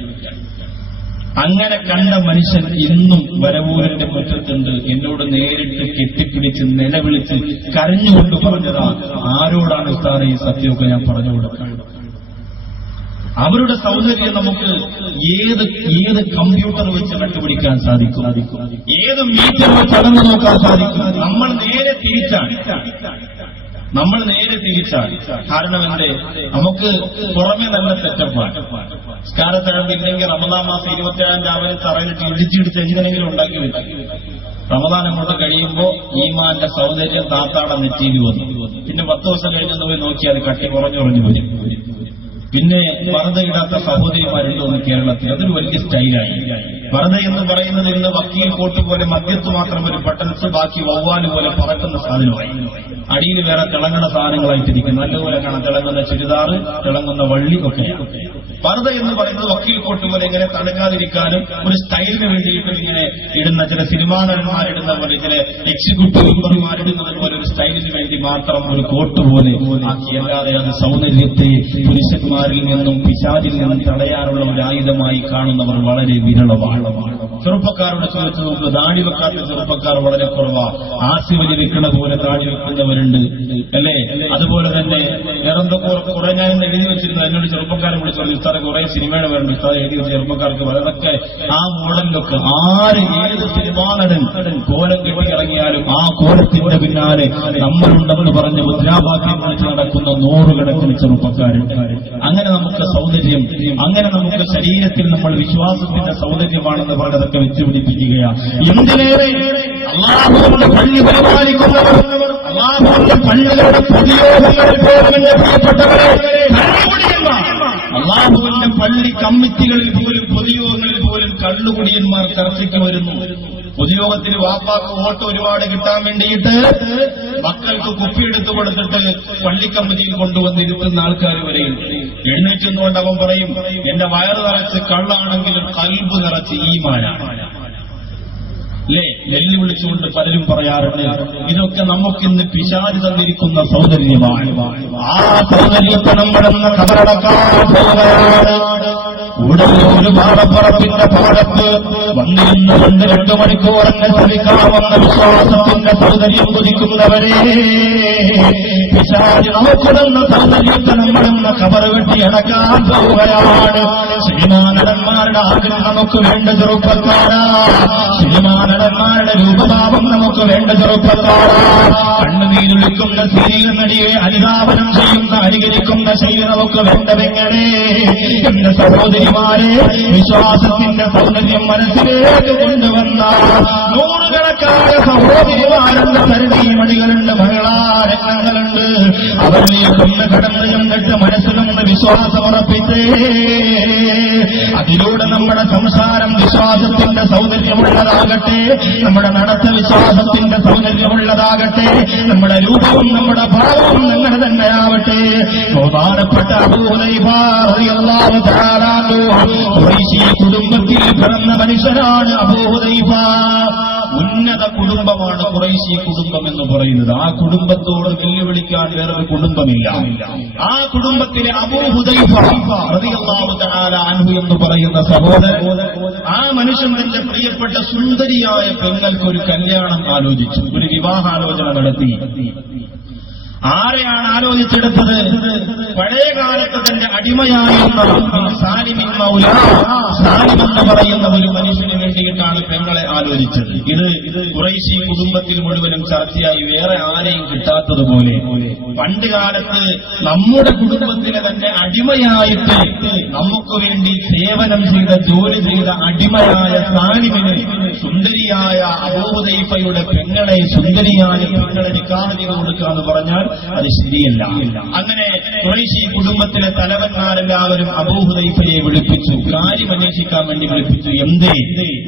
അങ്ങനെ കണ്ട മനുഷ്യൻ ഇന്നും വരവൂരിന്റെ മുറ്റത്തുണ്ട്. എന്നോട് നേരിട്ട് കെട്ടിപ്പിടിച്ച് നിലവിളിച്ച് കരഞ്ഞുകൊണ്ട് പറഞ്ഞതാ, ആരോടാണ് ഉസ്താദേ ഈ സത്യമൊക്കെ ഞാൻ പറഞ്ഞു കൊടുക്കാൻ. അവരുടെ സൗന്ദര്യം നമുക്ക് ഏത് കമ്പ്യൂട്ടർ വെച്ച് കണ്ടുപിടിക്കാൻ സാധിക്കും, ഏത് മീറ്റർ വെച്ച് അളന്നു നോക്കാൻ സാധിക്കും. നമ്മൾ നേരെ തിരിച്ചാണ്. കാരണം എന്തേ, നമുക്ക് പുറമെ നല്ല സെറ്റപ്പാണ്. സ്കാരത്തഴമ്പില്ലെങ്കിൽ റമദാൻ മാസം 27 രാവിലെ തറയിലിട്ട് ഇടിച്ചിടിച്ച് എങ്ങനെയെങ്കിലും ഉണ്ടാക്കി വെച്ചു. റമദാൻ അങ്ങോട്ട് കഴിയുമ്പോൾ ഈമാന്റെ സൗന്ദര്യം താത്താടെ നെറ്റിയിൽ വന്നു. പിന്നെ 10 ദിവസം കഴിഞ്ഞെന്ന് പോയി നോക്കിയാൽ കട്ടി കുറഞ്ഞു വരും. പിന്നെ പർദ്ദയിടാത്ത സഹോദരിമാരുണ്ടോ എന്ന് കേരളത്തിൽ? അതൊരു വലിയ സ്റ്റൈലായി. പർദ്ദ എന്ന് പറയുന്നത് ഇന്ന് വക്കീൽ കോട്ട് പോലെ മധ്യത്ത് മാത്രം ഒരു ബട്ടൺസ്, ബാക്കി വവ്വാല് പോലെ പറക്കുന്ന സാധനമായി. അടിയിൽ വേറെ തിളങ്ങുന്ന സാധനങ്ങളായിട്ടിരിക്കും. നല്ലപോലെ കാണാൻ തിളങ്ങുന്ന ചുരിദാറ്, തിളങ്ങുന്ന വള്ളി ഒക്കെ. പർദ്ദ എന്ന് പറയുന്നത് വക്കീൽ കോട്ട് പോലെ ഇങ്ങനെ തടുക്കാതിരിക്കാനും ഒരു സ്റ്റൈലിന് വേണ്ടിയിട്ട് ഇങ്ങനെ ഇടുന്ന ചില സിനിമാ നടന്മാരിടുന്ന പോലെ, ചില എക്സിക്യൂട്ടീവ് മെമ്പർമാരിടുന്നത് പോലെ ഒരു സ്റ്റൈലിന് വേണ്ടി മാത്രം ഒരു കോട്ട് പോലെ ആക്കി. അല്ലാതെ അത് സൗന്ദര്യത്തെ പുരുഷന്മാരിൽ നിന്നും പിശാചിൽ നിന്നും തടയാനുള്ള ഒരു ആയുധമായി കാണുന്നവർ വളരെ വിരളമാണ്. ചെറുപ്പക്കാരോട് ചോദിച്ചു നോക്കുക, ദാടി വെക്കാത്ത ചെറുപ്പക്കാർ വളരെ കുറവാ. ആസിവലി വെക്കുന്ന പോലെ ദാടി വെക്കുന്നവരുണ്ട് അല്ലേ? അതുപോലെ തന്നെ വേറെന്തൊക്കെ കുറെ ഞാൻ എഴുതി വെച്ചിരുന്നു. എന്നോട് ചെറുപ്പക്കാരെ വിളിച്ചു പറഞ്ഞു, ഉസ്താദെ കുറെ സിനിമയുടെ വേണ്ട ഉസ്താദ് എഴുതി വെച്ച ചെറുപ്പക്കാർക്ക് അതൊക്കെ ആ മോഡലിലൊക്കെ ഏത് സിനിമാ നടൻ കോലം കെട്ടിയിറങ്ങിയാലും ആ കോലത്തിന്റെ പിന്നാലെ നമ്മളുണ്ടെന്ന് പറഞ്ഞ് മുദ്രാവാക്യം വിളിച്ച് നടക്കുന്ന 100 കണക്കിന് ചെറുപ്പക്കാരുണ്ട്. അങ്ങനെ നമുക്ക് സൗന്ദര്യം, അങ്ങനെ നമുക്ക് ശരീരത്തിൽ നമ്മൾ വിശ്വാസത്തിന്റെ സൗന്ദര്യമാണെന്ന് പറഞ്ഞതൊക്കെ വെച്ചുപിടിപ്പിക്കുകയാണ്. എന്തിനേറെ അല്ലാഹുവിന്റെ പള്ളി പരിപാലിക്കുന്നവർ, അല്ലാഹുവിന്റെ പള്ളികളുടെ പൊതുയോഗങ്ങളിൽ പോലും എന്റെ പ്രിയപ്പെട്ടവരെ, അല്ലാഹുവിന്റെ പള്ളി കമ്മിറ്റികളിൽ പോലും പൊതുയോഗങ്ങളിൽ പോലും കള്ളുകുടിയന്മാർ ചർച്ചയ്ക്ക് വരുന്നു. പൊതുയോഗത്തിന് വാപ്പാക്ക് വോട്ട് ഒരുപാട് കിട്ടാൻ വേണ്ടിയിട്ട് മക്കൾക്ക് കുപ്പിയെടുത്ത് കൊടുത്തിട്ട് പള്ളിക്കമ്മിറ്റിയിൽ കൊണ്ടുവന്നിരുത്തുന്ന ആൾക്കാർ വരെയുണ്ട്. എഴുന്നേറ്റുന്നുകൊണ്ട് അവൻ പറയും, എന്റെ വയറ് നിറച്ച് കള്ളാണെങ്കിലും കൽബ് നിറച്ച് ഈമാനാണ് അല്ലേ? വെല്ലുവിളിച്ചുകൊണ്ട് പലരും പറയാറുണ്ട്. ഇതൊക്കെ നമുക്കിന്ന് പിശാച് തന്നിരിക്കുന്ന സൗന്ദര്യമാണ്. ആ സൗന്ദര്യത്തെ നമ്മളെന്ന് കബറടക്കാൻ പോവുകയാണ്. ഉടനെ ഒരു പാടപ്പുറത്തിന്റെ പാടത്ത് വന്നിരുന്ന് 2 മണിക്കൂർ എന്നെ ശ്രമിക്കാമെന്ന വിശ്വാസത്തിന്റെ സൗന്ദര്യം കുതിക്കുന്നവരെ, പിശാച് നമുക്കിടുന്ന സൗന്ദര്യത്തെ നമ്മളെന്ന് കബറ് വെട്ടി അടക്കാൻ പോവുകയാണ്. സിനിമാനടന്മാരുടെ ആഗ്രഹം നമുക്ക് വേണ്ട ചെറുപ്പക്കാരാ, സിനിമാനടന്മാരുടെ രൂപഭാവം നമുക്ക് വേണ്ട ചെറുപ്പക്കാരാ, കണ്ണുനീരൊലിക്കുന്ന സീരിയൽ നടിയെ അനുധാവനം ചെയ്യുന്ന അനുകരിക്കുന്ന ശൈലി നമുക്ക് വേണ്ടതെങ്ങനെ? എന്റെ സഹോദരിമാരെ, വിശ്വാസത്തിന്റെ സൗന്ദര്യം മനസ്സിലേക്ക് കൊണ്ടുവന്ന 100 കണക്കായ സഹോദരിമാരെന്ന പരിധിമണികളുണ്ട്, മഹിളാരംഗങ്ങളുണ്ട്. അവരിലേക്കൊന്ന് കടന്നു ചെന്നിട്ട് മനസ്സിലൊന്ന് വിശ്വാസമുറപ്പിച്ചേ. അതിലൂടെ നമ്മുടെ സംസാരം വിശ്വാസത്തിന്റെ സൗന്ദര്യമുള്ളതാകട്ടെ, നമ്മുടെ നടത്ത വിശ്വാസത്തിന്റെ സൗന്ദര്യമുള്ളതാകട്ടെ, നമ്മുടെ രൂപവും നമ്മുടെ ഭാവവും അങ്ങനെ തന്നെയാവട്ടെ. ബഹുമാനപ്പെട്ട അബൂ ഹുദൈഫ റളിയല്ലാഹു തആല അൻഹു ഖുറൈശി കുടുംബത്തിൽ പിറന്ന മനുഷ്യനാണ് അബൂ ഹുദൈഫ. ഉന്നത കുടുംബമാണ് ഖുറൈശി കുടുംബം എന്ന് പറയുന്നത്. ആ കുടുംബത്തോട് വെല്ലുവിളിക്കാൻ വേറൊരു കുടുംബമില്ല. ആ കുടുംബത്തിലെ അബൂ ഹുദൈഫ റളിയല്ലാഹു തആല അൻഹു എന്ന് പറയുന്ന സഹോദരൻ, ആ മനുഷ്യൻ തന്റെ പ്രിയപ്പെട്ട സുന്ദരിയായ പെങ്ങൾക്ക് ഒരു കല്യാണം ആലോചിച്ചു, ഒരു വിവാഹാലോചന നടത്തി. ആരെയാണ് ആലോചിച്ചെടുത്തത്? പഴയ കാലത്ത് തന്റെ അടിമയായിരുന്ന സാലിം എന്ന് പറയുന്ന ഒരു മനുഷ്യന് വേണ്ടിയിട്ടാണ് പെങ്ങളെ ആലോചിച്ചത്. ഇത് ഖുറൈശി കുടുംബത്തിൽ മുഴുവനും ചർച്ചയായി, വേറെ ആരെയും കിട്ടാത്തതുപോലെ. പണ്ട് കാലത്ത് നമ്മുടെ കുടുംബത്തിലെ തന്നെ അടിമയായിട്ട് നമുക്ക് വേണ്ടി സേവനം ചെയ്ത, ജോലി ചെയ്ത അടിമയായ സാലിമിന് സുന്ദരിയായ അബൂ ഹുദൈഫയുടെ പെങ്ങളെ, സുന്ദരിയായ പെങ്ങളെ നിക്കാഹ് ചെയ്ത് കൊടുക്കുക എന്ന് പറഞ്ഞാൽ അത് ശരിയല്ല. അങ്ങനെ ഖുറൈശി കുടുംബത്തിലെ തലവന്മാരെല്ലാവരും അബൂ ഹുദൈഫയെ വിളിപ്പിച്ചു, കാര്യം അന്വേഷിക്കാൻ വേണ്ടി വിളിപ്പിച്ചു. എന്തേ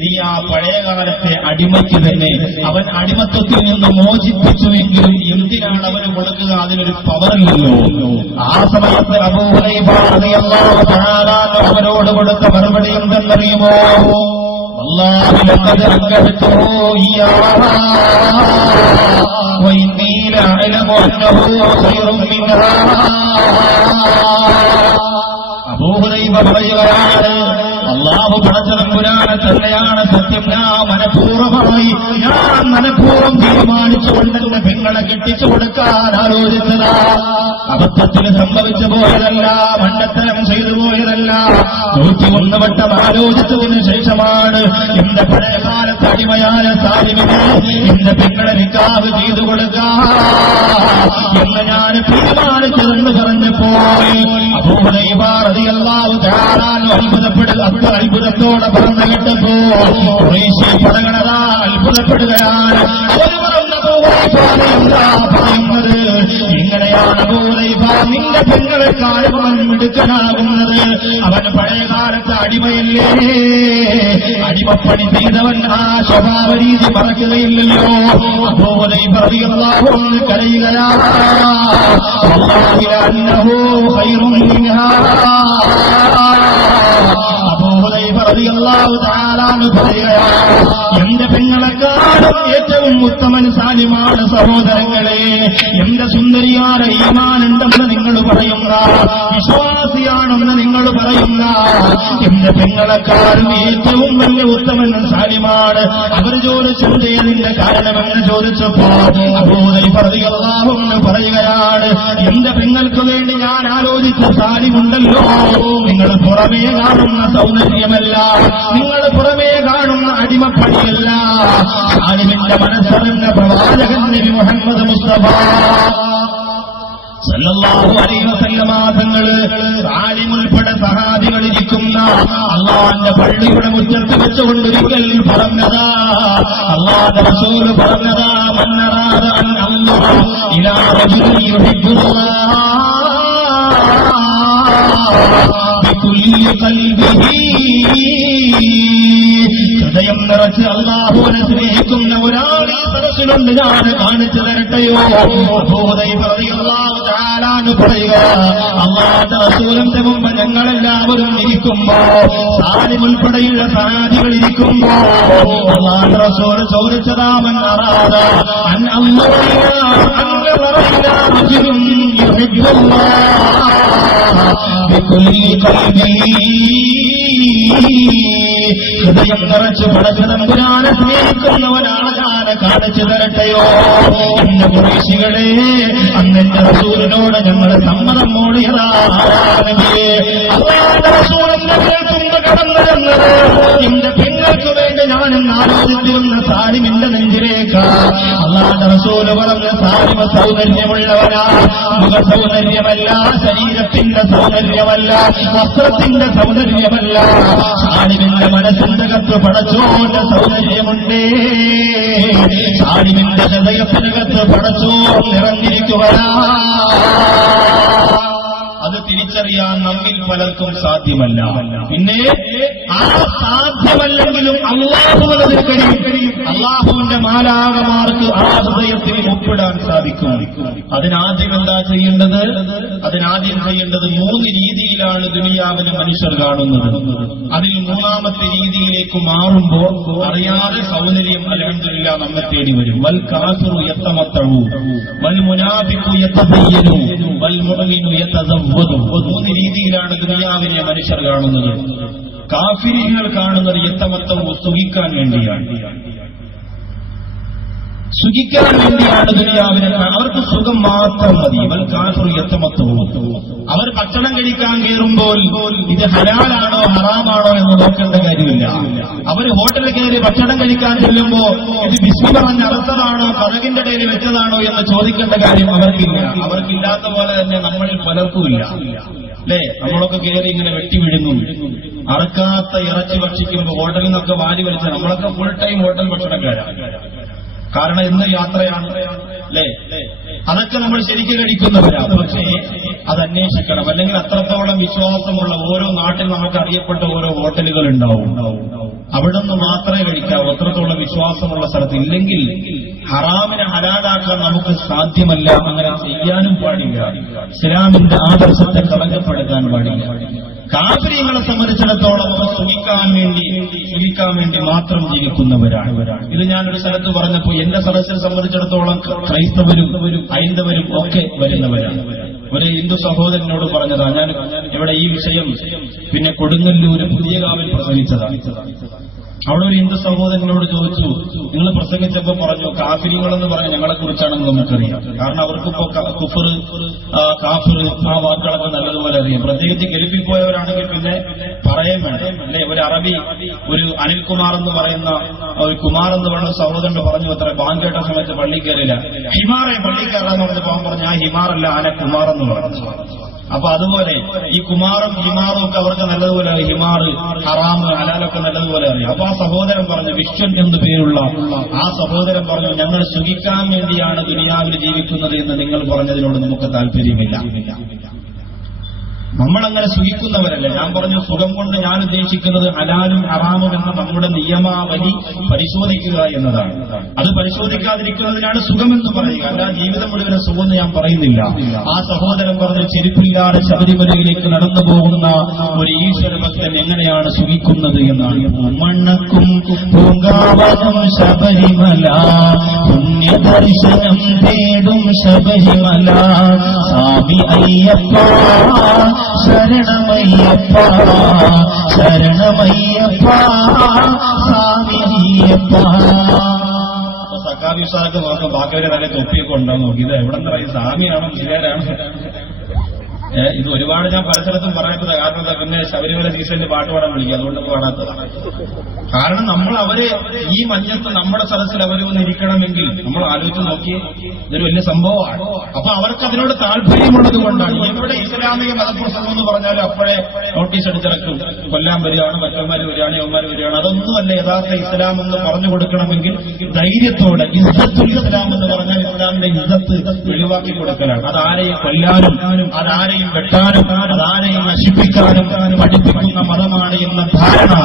നീ ആ പഴയകാലത്തെ അടിമയ്ക്ക് തന്നെ അവൻ അടിമത്വത്തിൽ നിന്ന് മോചിപ്പിച്ചുവെങ്കിലും എന്തിനാണ് അവന് കൊടുക്കുക? അതിനൊരു പവറില്ലല്ലോ. ആ സമയത്ത് അബൂ ഹുദൈഫ റളിയല്ലാഹു തആല അവരോട് കൊടുത്ത മറുപടി എന്തെന്നറിയുമോ? والله لقد أنكحته إياها وإني لأعلم أنه خير منها. അബൂ ഹുദൈഫ പറയുകയാണ്, അല്ലാഹു പടച്ചതമ്പുരാനെ തന്നെയാണ് സത്യം. ഞാൻ മനഃപൂർവ്വം തീരുമാനിച്ചുകൊണ്ട് എന്റെ പെങ്ങളെ കെട്ടിച്ചു കൊടുക്കാൻ ആലോചിച്ചതാ. അബദ്ധത്തിന് സംഭവിച്ചു പോയതല്ല, മണ്ടത്തരം ചെയ്തു പോയതല്ല. 101 വട്ടം ആലോചിച്ചതിന് ശേഷമാണ് എന്റെ പഴയകാലത്ത് അടിമയായ സാലിമിനെ എന്റെ പെങ്ങളെ നിക്കാഹ് ചെയ്തു കൊടുക്കാം എന്ന് ഞാൻ തീരുമാനിച്ചതെന്ന് പറഞ്ഞപ്പോൾ അബൂ ഹുദൈഫ റളിയല്ലാഹു തആല അത്ഭുതത്തോടെ പറഞ്ഞു കേട്ടപ്പോ ഖുറൈശി പടകണതാ അത്ഭുതപ്പെടുകയാണ്. അവർ പറഞ്ഞത് പറയുന്നത്, ഇങ്ങനെയാണ് അബൂ ഹുദൈഫ നിന്റെ പെങ്ങളെക്കാളും അവൻ മിടുക്കനാകുന്നത്. അവൻ പഴയകാലത്ത് അടിമയല്ലേ, അടിമപ്പണി ചെയ്തവൻ ആ സ്വഭാവ രീതി മറക്കുകയില്ലല്ലോ. അബൂ ഹുദൈഫ റളിയല്ലാഹു അൻഹു കരയുകയാണ്, വല്ലാഹി അന്നഹു ഖൈറുൻ മിൻഹാ. അബൂ ഹുദൈഫ റളിയല്ലാഹു തആല അൻഹു പറയുകയാണ്, എന്റെ പെങ്ങളെക്കാളും ഏറ്റവും ഉത്തമൻ സാലിമാണ്. സഹോദരങ്ങളെ, എന്റെ സുന്ദരിയായ ഈമാനുണ്ടെന്ന് നിങ്ങൾ പറയുന്ന, വിശ്വാസിയാണെന്ന് നിങ്ങൾ പറയുന്ന എന്റെ പെങ്ങളെക്കാളും ഏറ്റവും വലിയ ഉത്തമൻ സാലിമാണ്. അവർ ചോദിച്ചത് ഏതിന്റെ കാരണമെന്ന് ചോദിച്ചപ്പോ അബൂ ഹുദൈഫ റളിയല്ലാഹു അൻഹു പറയുകയാണ്, എന്റെ പെങ്ങൾക്ക് വേണ്ടി ഞാൻ ആലോചിച്ച സാലിമുണ്ടല്ലോ, നിങ്ങൾ പുറമേ കാണുന്ന സൗന്ദര്യമല്ല, നിങ്ങൾ പുറമേ കാണുന്ന അടിമപ്പണിയല്ല, സാലിമിന്റെ മനസ്സറിഞ്ഞ പ്രവാചകൻ നബി മുഹമ്മദ് മുസ്തഫ സല്ലല്ലാഹു അലൈഹി വസല്ലമ തങ്ങള് സാലിം ഉൾപ്പെടെ സഹാബികളിരിക്കുന്ന അല്ലാഹുവിന്റെ പള്ളിയുടെ മുറ്റത്ത് വെച്ചുകൊണ്ടൊരിക്കൽ പറഞ്ഞതാ, അല്ലാഹുവിന്റെ റസൂൽ പറഞ്ഞതാ, മൻ അറാദ അൻ അല്ലാഹു ഇലാ റജുലിൻ യുഹിബ്ബുല്ലാഹ ബികുല്ലി ഖൽബിഹി. ഹൃദയം നിറച്ച് അല്ലാഹുവിനെ സ്നേഹിക്കുന്ന ഒരാൾ ഈ സദസ്സിലുണ്ട്, ഞാൻ കാണിച്ചു തരട്ടെയോ? അബൂ ഹുദൈഫ റളിയല്ലാഹു തആല അൻഹു പറയുക, അല്ലാഹുവിന്റെ റസൂലിന്റെ മുമ്പ് ഞങ്ങളെല്ലാവരും ഇരിക്കുമ്പോ, സാലിം ഉൾപ്പെടെയുള്ള സഹാബികൾ ഇരിക്കുമ്പോ അല്ലാഹുവിന്റെ റസൂൽ ചോദിച്ചതാ, മൻ അറാദ അൻ ഹൃദയം നിറച്ച് പടച്ചതമ്പുരാനെ സ്നേഹിക്കുന്നവനാണ് ഞാൻ കാണിച്ചു തരട്ടെയോ? എന്റെ ഖുറൈശികളെ, അന്നെന്റെ റസൂലിനോട് ഞങ്ങൾ സമ്മതം മൂടിയതാണെങ്കിലേ അല്ലാഹുവിന്റെ റസൂലിന്റെ തുമ്പ് കടന്നു ചെന്നത് എന്റെ പെങ്ങൾക്ക് വേണ്ടി ഞാനെന്ന് ആലോചിച്ചിരുന്ന സാലിമിന്റെ നെഞ്ചിലേക്ക് അല്ലാഹുവിന്റെ റസൂല് പറഞ്ഞ സാലിമ സൗന്ദര്യമുള്ളവനാ, മുഖ സൗന്ദര്യമല്ല, ശരീരത്തിന്റെ സൗന്ദര്യമല്ല, വസ്ത്രത്തിന്റെ സൗന്ദര്യമല്ല, സാലിമിന്റെ മനസ്സിന്റെ കത്ത് പടച്ചോന്റെ സൗന്ദര്യമുണ്ടേ, സാലിമിന്റെ ഹൃദയത്തിനകത്ത് പടച്ചോ നിറഞ്ഞിരിക്കുകയാ. അത് തിരിച്ചറിയാൻ നമ്മിൽ പലർക്കും സാധ്യമല്ല. പിന്നെ ആ സാധ്യമല്ലെങ്കിലും അള്ളാഹുവിനതിന് കഴിയും. അള്ളാഹുവിന്റെ മാലാകമാർക്ക് ആ ഹൃദയത്തിൽ ഒപ്പിടാൻ സാധിക്കും. അതിനാദ്യം എന്താ ചെയ്യേണ്ടത്? അതിനാദ്യം ചെയ്യേണ്ടത് 3 രീതിയിലാണ് ദുനിയാവിനെ മനുഷ്യർ കാണുന്നത്. അതിൽ 3ാമത്തെ രീതിയിലേക്ക് മാറുമ്പോൾ അറിയാതെ സൗന്ദര്യം അൽഹംദുലില്ലാഹ് നമ്മെ തേടി വരും. വൽ കാഫിറു യതമത്തഉ വൽ മുനാഫിഖു യതബയ്യനു വൽ മുഅ്മിനു യതസവ്വദു. 3 രീതിയിലാണ് ദുനിയാവിനെ മനുഷ്യർ കാണുന്നത്. കാഫിരീങ്ങൾ കാണുന്നത് യതമത്തഉ സുഖിക്കാൻ വേണ്ടിയാണ്. സുഖിക്കാൻ വേണ്ടിയാണ് ദുനിയാവിനെ. അവർക്ക് സുഖം മാത്രം മതി. വൽ കാഫിറു യതമത്തഉ. അവർ ഭക്ഷണം കഴിക്കാൻ കയറുമ്പോൾ ഇത് ഹലാലാണോ ഹറാമാണോ എന്ന് നോക്കേണ്ട കാര്യമില്ല. അവർ ഹോട്ടലിൽ കയറി ഭക്ഷണം കഴിക്കാൻ ചെല്ലുമ്പോ ഇത് ബിസ്മി പറഞ്ഞ് അറുത്തതാണോ കഥകിന്റെ ഇടയിൽ വെച്ചതാണോ എന്ന് ചോദിക്കേണ്ട കാര്യം അവർക്കില്ല. അവർക്കില്ലാത്ത പോലെ തന്നെ നമ്മളിൽ പലർക്കുമില്ല. അല്ലേ? നമ്മളൊക്കെ കയറി ഇങ്ങനെ വെട്ടി വിഴുങ്ങും. അറക്കാത്ത ഇറച്ചി ഭക്ഷിക്കുമ്പോൾ ഹോട്ടലിൽ നിന്നൊക്കെ വാരി വലിച്ച നമ്മളൊക്കെ ഫുൾ ടൈം ഹോട്ടൽ ഭക്ഷണക്കാരാണ്. കാരണം ഇന്ന് യാത്രയാണ്. അല്ലേ? അതൊക്കെ നമ്മൾ ശരിക്കും കഴിക്കുന്നവരാണ്. പക്ഷേ അത് അന്വേഷിക്കണം. അല്ലെങ്കിൽ അത്രത്തോളം വിശ്വാസമുള്ള ഓരോ നാട്ടിൽ നമുക്ക് അറിയപ്പെട്ട ഓരോ ഹോട്ടലുകൾ ഉണ്ടാവും. അവിടെ നിന്ന് മാത്രമേ കഴിക്കാവൂ. അത്രത്തോളം വിശ്വാസമുള്ള സ്ഥലത്ത്. ഇല്ലെങ്കിൽ ഹറാമിനെ ഹലാലാക്കാൻ നമുക്ക് സാധ്യമല്ല. അങ്ങനെ ചെയ്യാനും പാടില്ല. ഇസ്ലാമിന്റെ ആദർശത്തെ കളങ്കപ്പെടുത്താൻ പാടില്ല. കാഫിരീങ്ങളെ സംബന്ധിച്ചിടത്തോളം അവർ സുഖിക്കാൻ വേണ്ടി മാത്രം ജീവിക്കുന്നവരാണ്. ഇത് ഞാനൊരു സ്ഥലത്ത് പറഞ്ഞപ്പോൾ എന്റെ സദസ്സിനെ സംബന്ധിച്ചിടത്തോളം ക്രൈസ്തവരും ഹൈന്ദവരും ഒക്കെ വരുന്നവരാണ്. ഒരു ഹിന്ദു സഹോദരനോട് പറഞ്ഞതാ. ഞാൻ ഇവിടെ ഈ വിഷയം പിന്നെ കൊടുങ്ങല്ലൂര് പുതിയകാവിൽ പ്രസംഗിച്ചതാണ്. അവിടെ ഒരു ഹിന്ദു സഹോദരനോട് ചോദിച്ചു, നിങ്ങൾ പ്രസംഗിച്ചപ്പോ പറഞ്ഞു കാഫിരികളെന്ന് പറഞ്ഞ ഞങ്ങളെ കുറിച്ചാണെന്ന് നമുക്കറിയാം. കാരണം അവർക്കിപ്പോ കുഫർ, കാഫിർ ആ വാക്കുകളൊക്കെ നല്ലതുപോലെ അറിയാം. പ്രത്യേകിച്ച് ഗൾഫിൽ പോയവരാണെങ്കിൽ പിന്നെ പറയാൻ വേണം. അല്ലെ? ഒരു അറബി, ഒരു അനിൽകുമാർ എന്ന് പറയുന്ന ഒരു കുമാർ എന്ന് പറയുന്ന സഹോദരനോട് പറഞ്ഞു അത്ര ബാങ്ക് കേട്ട സമയത്ത് പള്ളി കയറില്ല. ഹിമാറെ പള്ളി കയറാന്ന് പറഞ്ഞപ്പോ അവൻ പറഞ്ഞു ആ ഹിമാറല്ല ആന കുമാർ എന്ന് പറഞ്ഞു. അപ്പൊ അതുപോലെ ഈ കുമാറും ഹിമാറും ഒക്കെ അവർക്ക് നല്ലതുപോലെ അറിയാം. ഹിമാറ്, ഹറാമ്, ഹലാലൊക്കെ നല്ലതുപോലെ അറിയാം. അപ്പൊ ആ സഹോദരൻ പറഞ്ഞു, വിശ്വൻ എന്ന് പേരുള്ള ആ സഹോദരൻ പറഞ്ഞു, ഞങ്ങൾ സുഖിക്കാൻ വേണ്ടിയാണ് ദുനിയാവിൽ ജീവിക്കുന്നത് എന്ന് നിങ്ങൾ പറഞ്ഞതിനോട് നമുക്ക് താല്പര്യമില്ല. നമ്മളങ്ങനെ സുഖിക്കുന്നവരല്ല. ഞാൻ പറഞ്ഞു സുഖം കൊണ്ട് ഞാൻ ഉദ്ദേശിക്കുന്നത് ഹലാലും ഹറാമും എന്ന നമ്മുടെ നിയമാവലി പരിശോധിക്കുക എന്നതാണ്. അത് പരിശോധിക്കാതിരിക്കുന്നതിനാണ് സുഖമെന്ന് പറയുക. അല്ല ജീവിതം മുഴുവൻ സുഖമെന്ന് ഞാൻ പറയുന്നില്ല. ആ സഹോദരൻ പറഞ്ഞു, ചെരുപ്പില്ലാതെ ശബരിമലയിലേക്ക് നടന്നു പോകുന്ന ഒരു ഈശ്വര ഭക്തൻ എങ്ങനെയാണ് സുഖിക്കുന്നത് എന്നാണ്. മണ്ണക്കും പൂങ്കാവനം ശബരിമല, പുണ്യദർശനം തേടും ശബരിമല, സ്വാമി അയ്യപ്പ ശരണമയ്യപ്പ ശരണമയ്യപ്പ സ്വാമി അയ്യപ്പ. അപ്പൊ സക്കാബി സാർക്ക് നോക്കാം ബാക്കിയുടെ നല്ല തൊപ്പിയൊക്കെ ഉണ്ടാവും. നോക്കി ഇത് എവിടെ നിന്ന് പറയും, സ്വാമിയാണോ മുസ്ലിയാരാണോ? ഇത് ഒരുപാട് ഞാൻ പല സ്ഥലത്തും പറയാത്തത്. കാരണം എന്താ, പിന്നെ ശബരിമല സീസണിൽ പാട്ട് പാടാൻ വിളിക്കുക, അതുകൊണ്ട് പാടാത്തതാണ്. കാരണം നമ്മൾ അവരെ ഈ മഞ്ഞത്ത് നമ്മുടെ സദസ്സിൽ അവര് വന്നിരിക്കണമെങ്കിൽ നമ്മൾ ആലോചിച്ച് നോക്കി, ഇതൊരു വലിയ സംഭവമാണ്. അപ്പൊ അവർക്ക് അതിനോട് താല്പര്യമുള്ളത് കൊണ്ടാണ്. എവിടെ ഇസ്ലാമിക മതപ്രസംഗം എന്ന് പറഞ്ഞാലും അപ്പോഴേ നോട്ടീസ് അടിച്ചിറക്കും, കൊല്ലാൻ വരികയാണ്, മറ്റന്മാര് വരികയാണ്, യവന്മാര് വരികയാണ്. അതൊന്നുമല്ല യഥാർത്ഥ ഇസ്ലാം എന്ന് പറഞ്ഞു കൊടുക്കണമെങ്കിൽ ധൈര്യത്തോടെ ഇസ്സത്തുൽ ഇസ്ലാം എന്ന് പറഞ്ഞാൽ ഇസ്ലാമിന്റെ ഇസ്സത്ത് വെളിവാക്കി കൊടുക്കലാണ്. അതാരെയും കൊല്ലാനും അതാരെയും വെട്ടാനും അതാരെയും നശിപ്പിക്കാനും പഠിപ്പിക്കുന്ന മതമാണ് എന്ന ധാരണ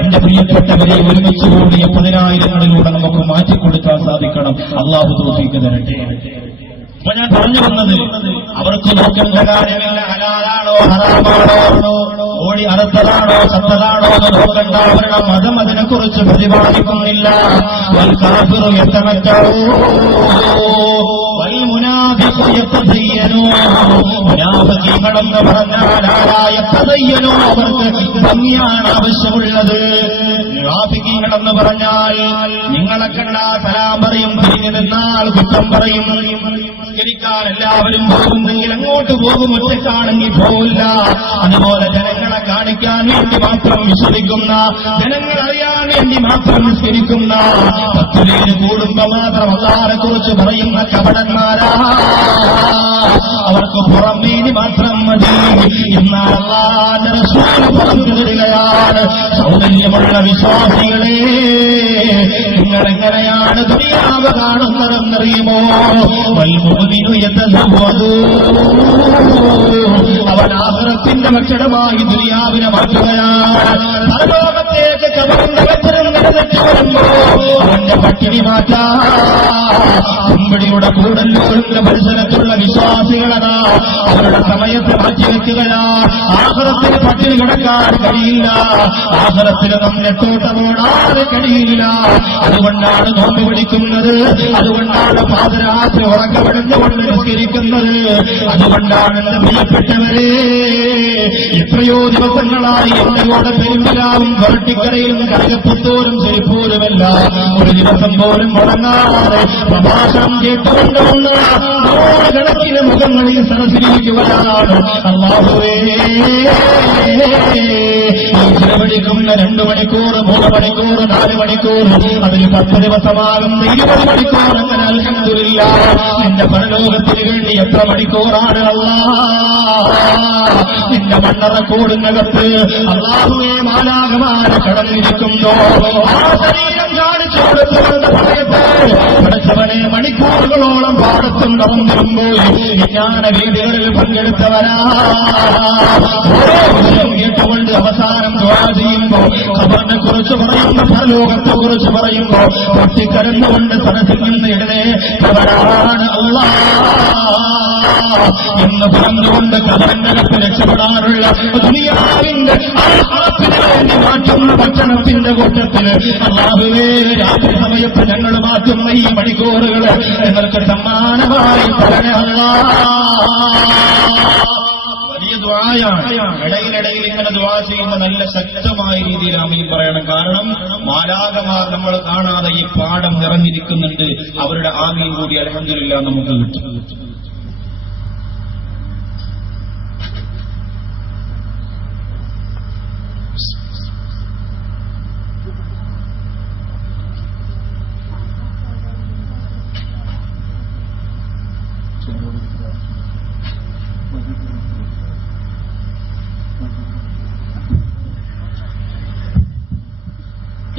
എന്റെ പ്രിയപ്പെട്ടവരെ ഒരുമിച്ച് കൂടിയ 10,000ങ്ങളിലൂടെ നമുക്ക് മാറ്റിക്കൊടുക്കാൻ സാധിക്കണം. അള്ളാഹു തൗഫീഖ് തരട്ടെ. അപ്പൊ ഞാൻ പറഞ്ഞു വന്നത്, അവർക്ക് നോക്കേണ്ട കാര്യമില്ല ഹലാലാണോ ഹറാമാണോ, ഓടി അറുത്തതാണോ സത്തതാണോ എന്ന് നോക്കണ്ട. അവരുടെ മതം അതിനെക്കുറിച്ച് പ്രതിപാദിക്കുന്നില്ല. വൽ കാഫിറു യതമത്തഉ വൽ മുനാഫിഖു യതസയ്യനു. മുനാഫിഖീങ്ങളെന്ന് പറഞ്ഞാൽ യതസയ്യനു, അവർക്ക് ഭംഗിയാണ് ആവശ്യമുള്ളത്. മുനാഫിഖീങ്ങളെന്ന് പറഞ്ഞാൽ നിങ്ങളെ കണ്ടാ സലാം പറയും, തിരിഞ്ഞു നിന്നാൽ കുറ്റം പറയും. നിസ്കരിക്കാൻ എല്ലാവരും പോകുന്നെങ്കിൽ അങ്ങോട്ട് പോകും, ഒറ്റക്കാണെങ്കിൽ പോവില്ല. അതുപോലെ ജനങ്ങളെ കാണിക്കാൻ വേണ്ടി മാത്രം വിശ്വസിക്കുന്ന, ജനങ്ങൾ അറിയാൻ വേണ്ടി മാത്രം നിസ്കരിക്കുന്ന, 10 പേര് കൂടുമ്പോ മാത്രം അല്ലാഹുവിനെ കുറിച്ച് പറയുന്ന കപടന്മാരാ. അവർക്ക് പുറമേനി മാത്രം മതി. എന്നാൽ അല്ലാഹുവിന്റെ റസൂൽ പറഞ്ഞു തരികയാണ്, സൗന്ദര്യമുള്ള വിശ്വാസികളെ, നിങ്ങളെങ്ങനെയാണ് ദുനിയാവ് കാണുന്നതെന്നറിയുമോ? അവൻ ആഹ്റത്തിന്റെ ഭക്ഷണമായി ദുനിയാവിനെ മാറ്റുകയാണ്. പരലോകത്തേക്ക് കബറിന്റെ ഭക്ഷണം നിലനിർത്തി വരുമ്പോ അവന്റെ പട്ടിണി മാറ്റാം. അമ്പടിയുടെ കൂടല്ലൂരിന്റെ പരിസരത്തുള്ള വിശ്വാസികളതാ അവരുടെ സമയത്ത് മാറ്റിവെക്കുകയാ. ആഹ്റത്തിന് പട്ടിണി കിടക്കാൻ കഴിയില്ല, ആഹ്റത്തിന് നമ്മെ തോട്ടമോടാതെ കഴിയില്ല. അതുകൊണ്ടാണ് നോമ്പ് പിടിക്കുന്നത്, അതുകൊണ്ടാണ് പാദരാത്രി ഉറക്കപ്പെടുന്നുകൊണ്ട് നിസ്കരിക്കുന്നത്. അതുകൊണ്ടാണ് എന്റെ പ്രിയപ്പെട്ടവരെ എത്രയോ ദിവസങ്ങളായി എന്റെ കൂടെ പെരുമ്പിലാവും കൊരട്ടിക്കരയിലും കരകപ്പുത്തൂരും ചെരിപ്പൂരുമല്ല ഒരു ദിവസം പോലും മുടങ്ങാതെ പ്രഭാഷണം കേട്ടുകൊണ്ടുവന്ന നൂറുകണക്കിന് മുഖങ്ങളിൽ സരസിരിക്കുകയാണ്. അല്ലാഹുവേ, ചെലവഴിക്കുന്ന 2 മണിക്കൂർ 3 മണിക്കൂർ 4 മണിക്കൂർ അതിന് 10 ദിവസമാകുന്ന 20 മണിക്കൂർ അങ്ങനെ അൽഹംദുലില്ലാഹ് നിന്റെ പരലോകത്തിന് വേണ്ടി എത്ര മണിക്കൂറാണ് നിന്റെ മണ്ണറക്കൂടിനകത്ത് അല്ലാഹുവേ മാലാഖമാരെ കടന്നിരിക്കുന്നു. ആ ശരീരം കാണിച്ചു കൊടുത്തുകൊണ്ട് പറയട്ടെ, പഠിച്ചവനെ മണിക്കൂറുകളോളം പാടത്തും കറന്നിരുമ്പോൾ വിജ്ഞാന വീടുകളിൽ പങ്കെടുത്തവരാ ഓരോ വിഷയം കേട്ടുകൊണ്ട് അവസാനം ദുആ ചെയ്യുമ്പോ ഖബറിനെ കുറിച്ച് പറയുമ്പോ പരലോകത്തെ കുറിച്ച് പറയുമ്പോ പൊട്ടിക്കരന്നുകൊണ്ട് സദസ്സിൽ നിന്ന് എഴുന്നേറ്റവരാണ് എന്ന് പറഞ്ഞുകൊണ്ട് ഖബറിനകത്ത് രക്ഷപ്പെടാനുള്ള ദുനിയാവിന്റെ ആഹാരത്തിന് വേണ്ടി മാറ്റുന്ന ഭക്ഷണത്തിന്റെ കൂട്ടത്തിൽ അല്ലാഹുവേ രാത്രി സമയത്ത് ഞങ്ങൾ മാറ്റുന്ന ഈ മണിക്കൂറുകൾ ഞങ്ങൾക്ക് സമ്മാനമായി തരണേ വലിയ ദുആയാണ്. ഇടയിലിടയിൽ ഇങ്ങനെ ദുആ ചെയ്യുന്ന നല്ല ശക്തമായ രീതിയിൽ ആമീൻ പറയണം. കാരണം മാലാഖമാർ നമ്മൾ കാണാതെ ഈ പാഠം നിറഞ്ഞിരിക്കുന്നുണ്ട്. അവരുടെ ആമീൻ കൂടി അൽഹംദുലില്ലാഹ് നമുക്ക് കിട്ടും.